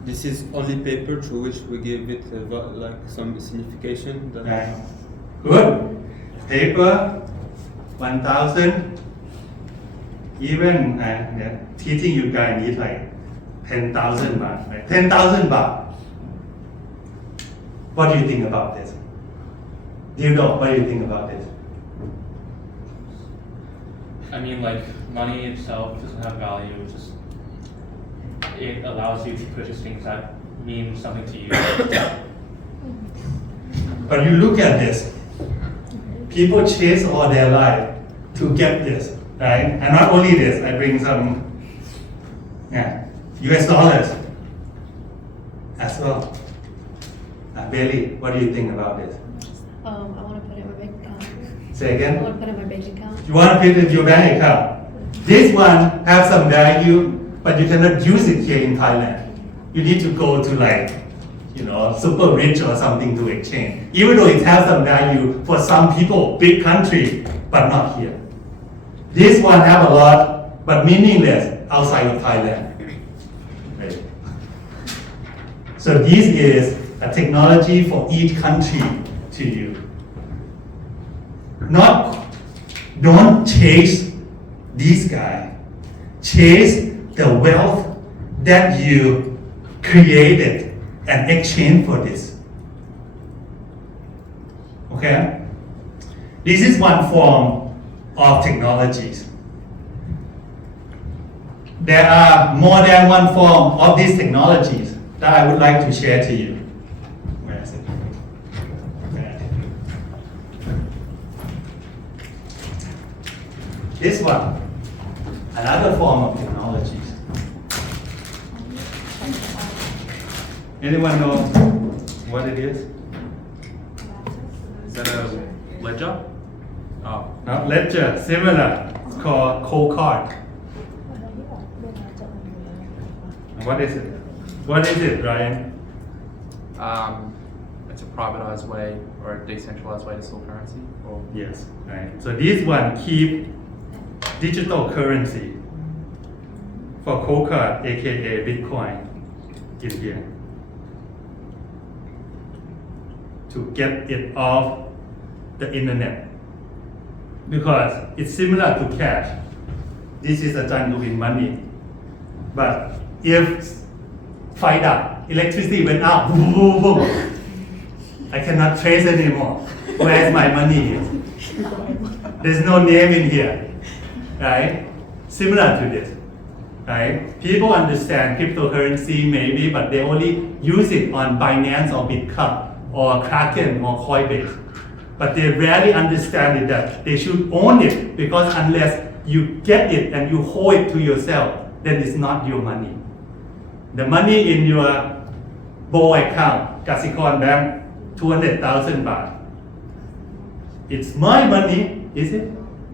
This is only paper through which we give it like some signification. That Okay. Good. Paper, 1,000. Even teaching you guys need like 10,000 baht. Right? 10,000 baht. What do you think about this? Do you know what do you think about this? I mean, like, money itself doesn't have value. Just it allows you to purchase things that mean something to you. But you look at this. People chase all their life to get this. right? And not only this, I bring some US dollars as well. Bailey, what do you think about this? I want to put it in my bank account. Say again? I want to put it in my bank account. You want to put it in your bank account. This one has some value, but you cannot use it here in Thailand. You need to go to like, super rich or something to exchange. Even though it has some value for some people, big country, but not here. This one have a lot, but meaningless outside of Thailand. Right. So this is a technology for each country to use. Don't chase this guy. Chase the wealth that you created and exchange for this. Okay? This is one form of technologies. There are more than one form of these technologies that I would like to share to you. Where is it? This one, another form of technologies. Anyone know what it is? Is that a ledger? Oh. Not ledger, similar. It's called cold card. What is it? What is it, Ryan? It's a privatized way or a decentralized way to store currency. Or Yes, right. So this one keep digital currency for cold card, aka Bitcoin, in here. To get it off the internet. Because it's similar to cash. This is a genuine money. But if fire up, electricity went out, boom, boom, boom, I cannot trace anymore. Where is my money? There's no name in here, right? Similar to this, right? People understand cryptocurrency maybe, but they only use it on Binance or Bitcup or Kraken or Coinbase. But they rarely understand it that they should own it, because unless you get it and you hold it to yourself, then it's not your money. The money in your BO account, Kasikorn Bank, 200,000 baht. It's my money, is it?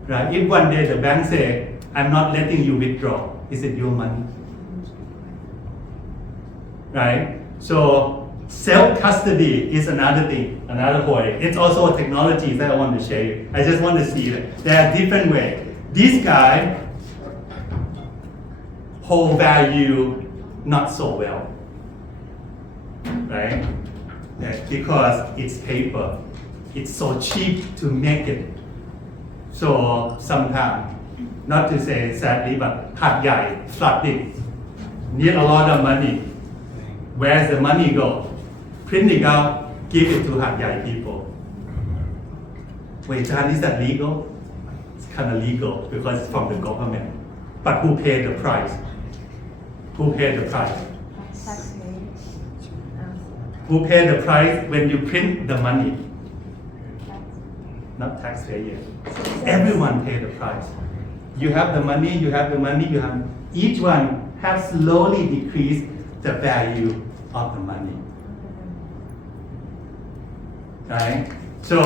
Right? If one day the bank say, I'm not letting you withdraw, is it your money? Right? So self-custody is another thing, another way. It's also a technology that I want to share you. I just want to see that there are different ways. This guy hold value not so well, right? Because it's paper. It's so cheap to make it. So sometimes, not to say sadly, but หัดใหญ่ flooding, need a lot of money. Where's the money go? Print it out, give it to หัดใหญ่ people. Wait, John, is that legal? It's kind of legal because it's from the government. But who paid the price? Who paid the price? Who paid the price when you print the money? Not taxpayer. Everyone paid the price. You have the money, you have the money, you have. Each one has slowly decreased the value of the money. Right? So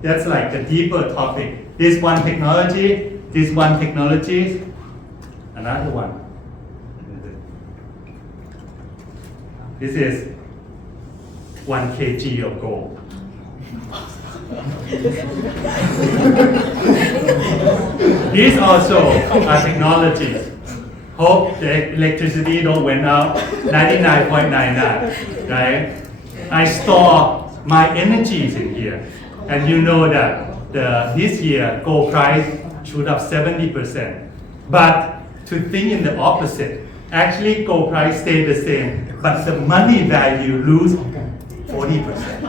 that's like the deeper topic. This one technology, this one technology, another one. This is 1 kg of gold. These also are technologies. Hope the electricity don't went out 99.99, right? I store my energies in here. And you know that this year gold price shoot up 70%. But to think in the opposite, actually gold price stayed the same, but the money value lose 40%.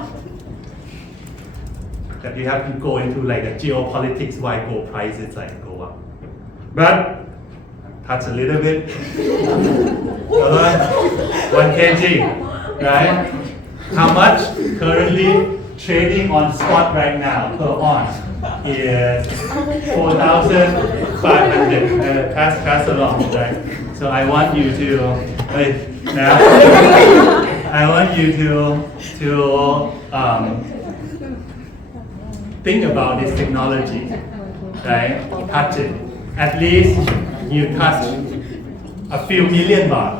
That you have to go into like a geopolitics why gold prices like go up. But touch a little bit. 1 kg, right? How much currently trading on spot right now per ounce is 4,000 500. Pass along, right? So I want you to, now, I want you to think about this technology, right? Touch it. At least you touch a few million baht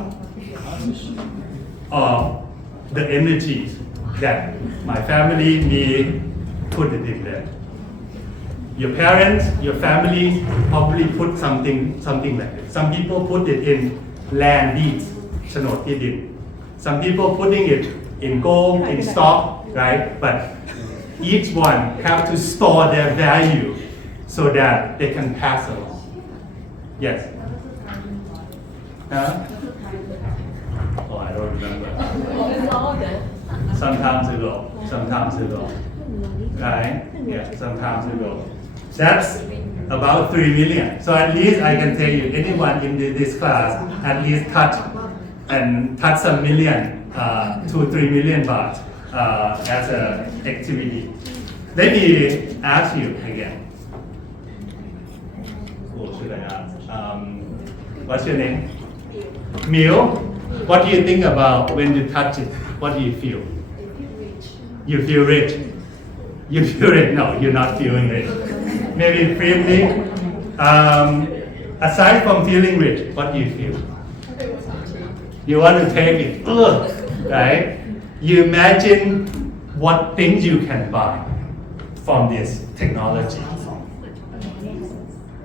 of the energy that my family need, put it in there. Your parents, your family probably put something like this. Some people put it in land deeds, โฉนดที่ดิน. Some people putting it in gold, in stock, right? But each one have to store their value so that they can pass along. Yes? Huh? Oh, I don't remember. Sometimes ago. Right? Yeah, sometimes ago. That's about 3 million. So at least I can tell you, anyone in this class at least touch some million, 2-3 million baht as an activity. Let me ask you again. Who should I ask? What's your name? Mil. What do you think about when you touch it? What do you feel? You feel rich. You feel rich? No, you're not feeling rich. Maybe friendly. Aside from feeling rich, what do you feel? You want to take it, right? You imagine what things you can buy from this technology,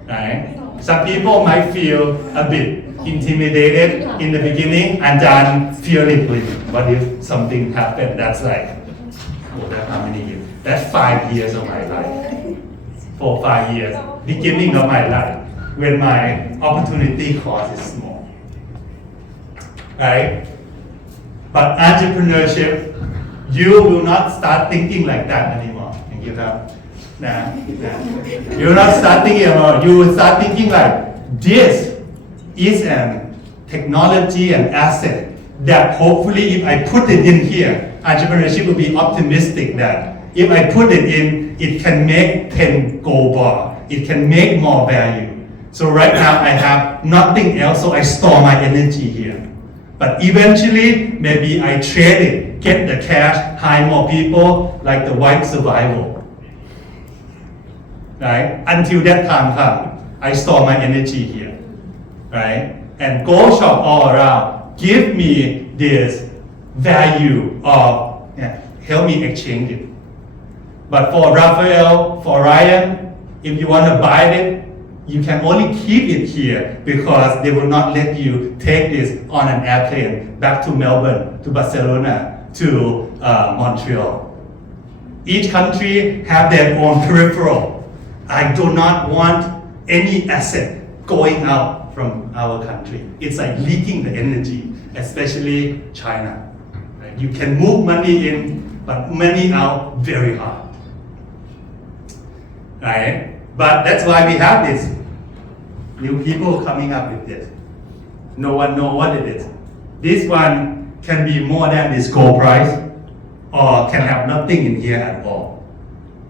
right? Some people might feel a bit intimidated in the beginning and then feel it with, what if something happened? That's like, that's how many years? That's 5 years of my life. 4-5 years, beginning of my life, when my opportunity cost is small, right? But entrepreneurship, you will not start thinking like that anymore. Thank you, you're not start thinking about. You will start thinking like this is an technology and asset that hopefully, if I put it in here, entrepreneurship will be optimistic that if I put it in, it can make 10 gold bar. It can make more value. So right now I have nothing else, so I store my energy here. But eventually, maybe I trade it, get the cash, hire more people, like the white survival. Right? Until that time comes, I store my energy here. Right? And gold shop all around, give me this value of, help me exchange it. But for Raphael, for Ryan, if you want to buy it, you can only keep it here because they will not let you take this on an airplane back to Melbourne, to Barcelona, to Montreal. Each country have their own peripheral. I do not want any asset going out from our country. It's like leaking the energy, especially China. Right? You can move money in, but money out very hard. Right? But that's why we have this. New people coming up with this. No one know what it is. This one can be more than this gold price, or can have nothing in here at all.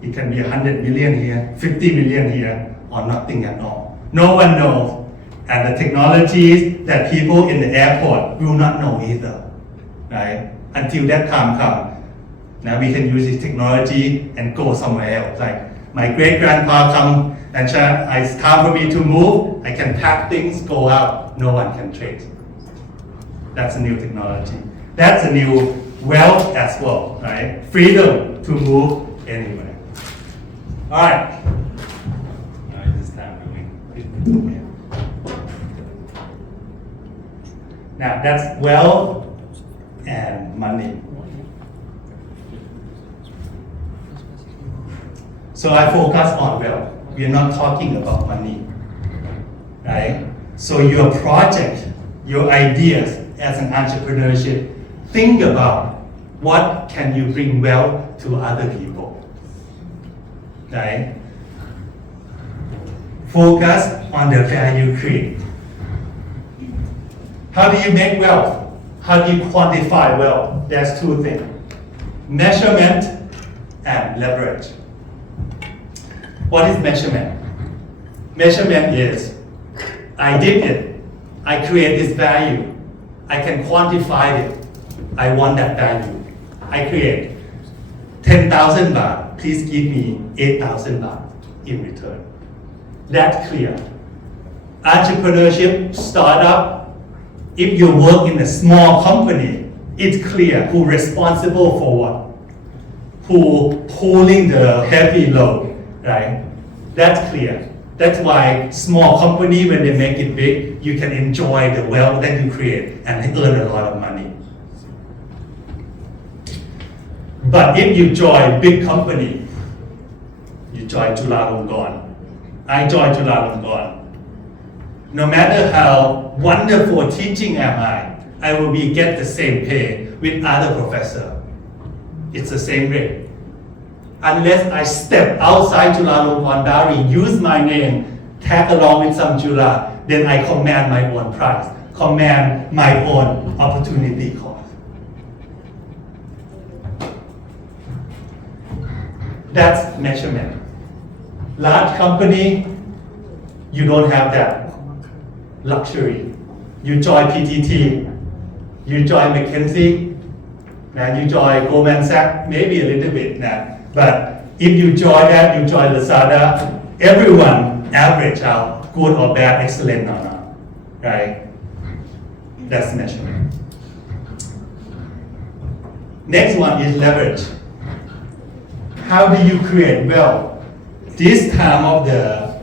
It can be 100 million here, 50 million here, or nothing at all. No one knows. And the technologies that people in the airport will not know either. Right? Until that time comes. Now we can use this technology and go somewhere else. Like my great-grandpa come and it's time for me to move. I can pack things, go out. No one can trace. That's a new technology. That's a new wealth as well, right? Freedom to move anywhere. All right. This time doing. Now that's wealth and money. So I focus on wealth. We are not talking about money, right? So your project, your ideas as an entrepreneurship, think about what can you bring wealth to other people, right? Focus on the value create. How do you make wealth? How do you quantify wealth? There's two things: measurement and leverage. What is measurement? Measurement is, I did it, I create this value, I can quantify it, I want that value. I create 10,000 baht, please give me 8,000 baht in return. That's clear. Entrepreneurship, startup, if you work in a small company, it's clear who's responsible for what, who pulling the heavy load, right? That's clear. That's why small company, when they make it big, you can enjoy the wealth that you create and earn a lot of money. But if you join big company, you join Chulalongkorn. I joined Chulalongkorn. No matter how wonderful teaching am I will be get the same pay with other professor. It's the same rate. Unless I step outside Chulalongkorn boundary, use my name, tag along with some Chula, then I command my own price, command my own opportunity cost. That's measurement. Large company, you don't have that luxury. You join PTT, you join McKinsey, and you join Goldman Sachs, maybe a little bit now. But if you join that, you join Lazada, everyone average out, good or bad, excellent or not, right? That's measurement. Next one is leverage. How do you create wealth? This time of the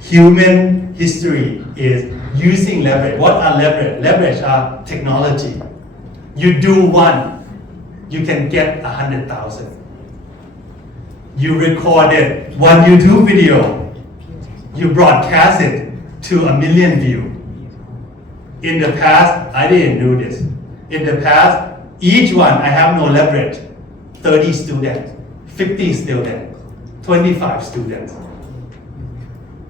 human history is using leverage. What are leverage? Leverage are technology. You do one, you can get 100,000. You recorded one YouTube video, you broadcast it to 1 million views. In the past, I didn't do this. In the past, each one I have no leverage. 30 students, 50 students, 25 students.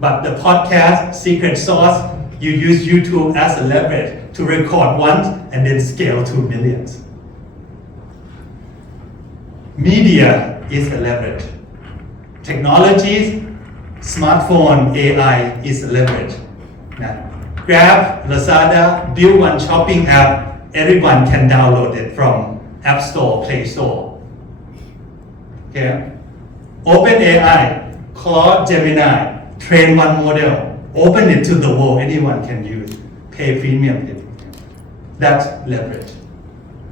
But the podcast, secret sauce, you use YouTube as a leverage to record once and then scale to millions. Media is a leverage. Technologies, smartphone, AI is a leverage. Now, Grab, Lazada, build one shopping app, everyone can download it from App Store, Play Store. Okay? OpenAI, Claude, Gemini, train one model, open it to the world, anyone can use, pay premium. That's leverage.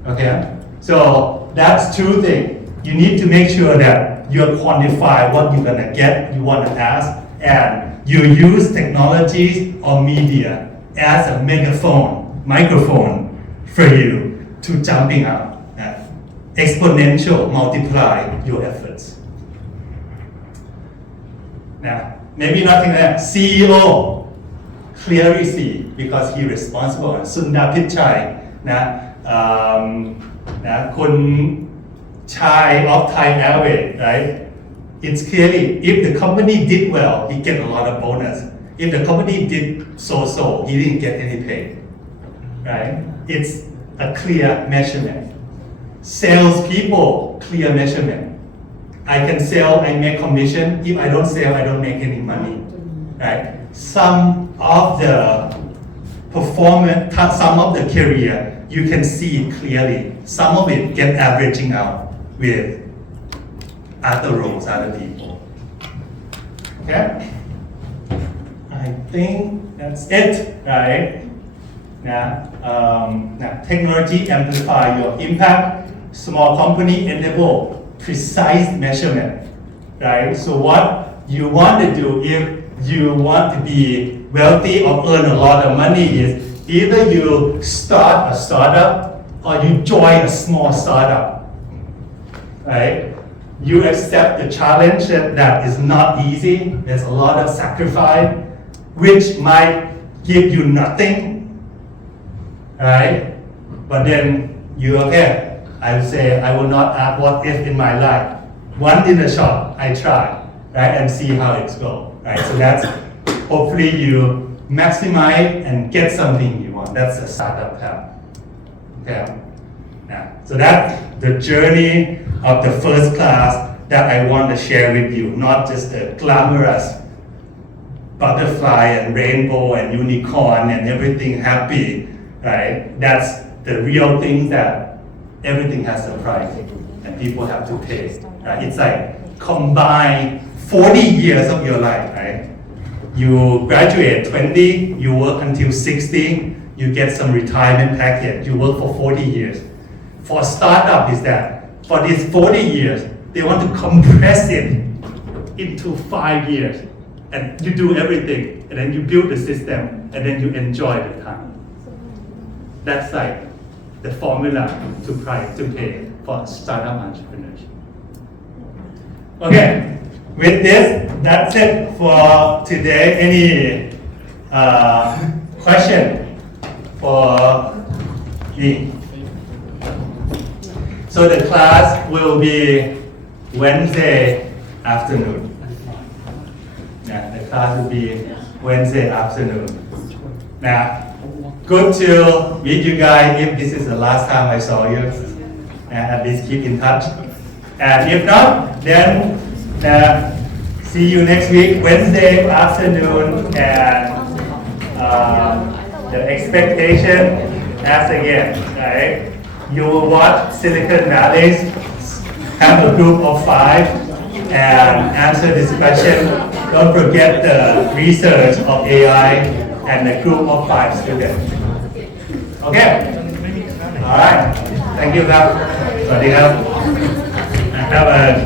Okay? So that's two things. You need to make sure that you quantify what you're gonna get, you wanna ask, and you use technologies or media as a microphone for you to jumping up. Exponential multiply your efforts. Now, maybe nothing else. CEO, clearly see because he responsible. Sundar Pichai, คุณชาย of Thai Airways, right? It's clearly if the company did well, he get a lot of bonus. If the company did so, he didn't get any pay, right? It's a clear measurement. Sales people, clear measurement. I can sell, I make commission. If I don't sell, I don't make any money, right? Some of the performance, some of the career, you can see it clearly. Some of it get averaging out with other roles, other people. Okay? I think that's it, right? Technology amplify your impact. Small company enable precise measurement, right? So what you want to do if you want to be wealthy or earn a lot of money is either you start a startup or you join a small startup, right? You accept the challenge that is not easy. There's a lot of sacrifice, which might give you nothing, right? But then you okay. I would say I will not ask what if in my life. Once in a shop, I try, right, and see how it's go, right? So that's hopefully you maximize and get something you want. That's a startup path. Okay. So that's the journey of the first class that I want to share with you, not just the glamorous butterfly and rainbow and unicorn and everything happy, right? That's the real thing, that everything has a price and people have to pay, right? It's like combine 40 years of your life, right? You graduate 20, you work until 60, you get some retirement package, you work for 40 years. For a startup is that, for these 40 years, they want to compress it into 5 years. And you do everything, and then you build the system, and then you enjoy the time. That's like the formula to pay for startup entrepreneurship. Okay, with this, that's it for today. Any question for me? So the class will be Wednesday afternoon. Yeah, the class will be Wednesday afternoon. Now, good to meet you guys. If this is the last time I saw you, at least keep in touch. And if not, then see you next week, Wednesday afternoon. And the expectation, as again, right? You will watch Silicon Valley have a group of 5 and answer this question. Don't forget the research of AI and the group of 5 students. Okay? Alright. Thank you, guys. Have a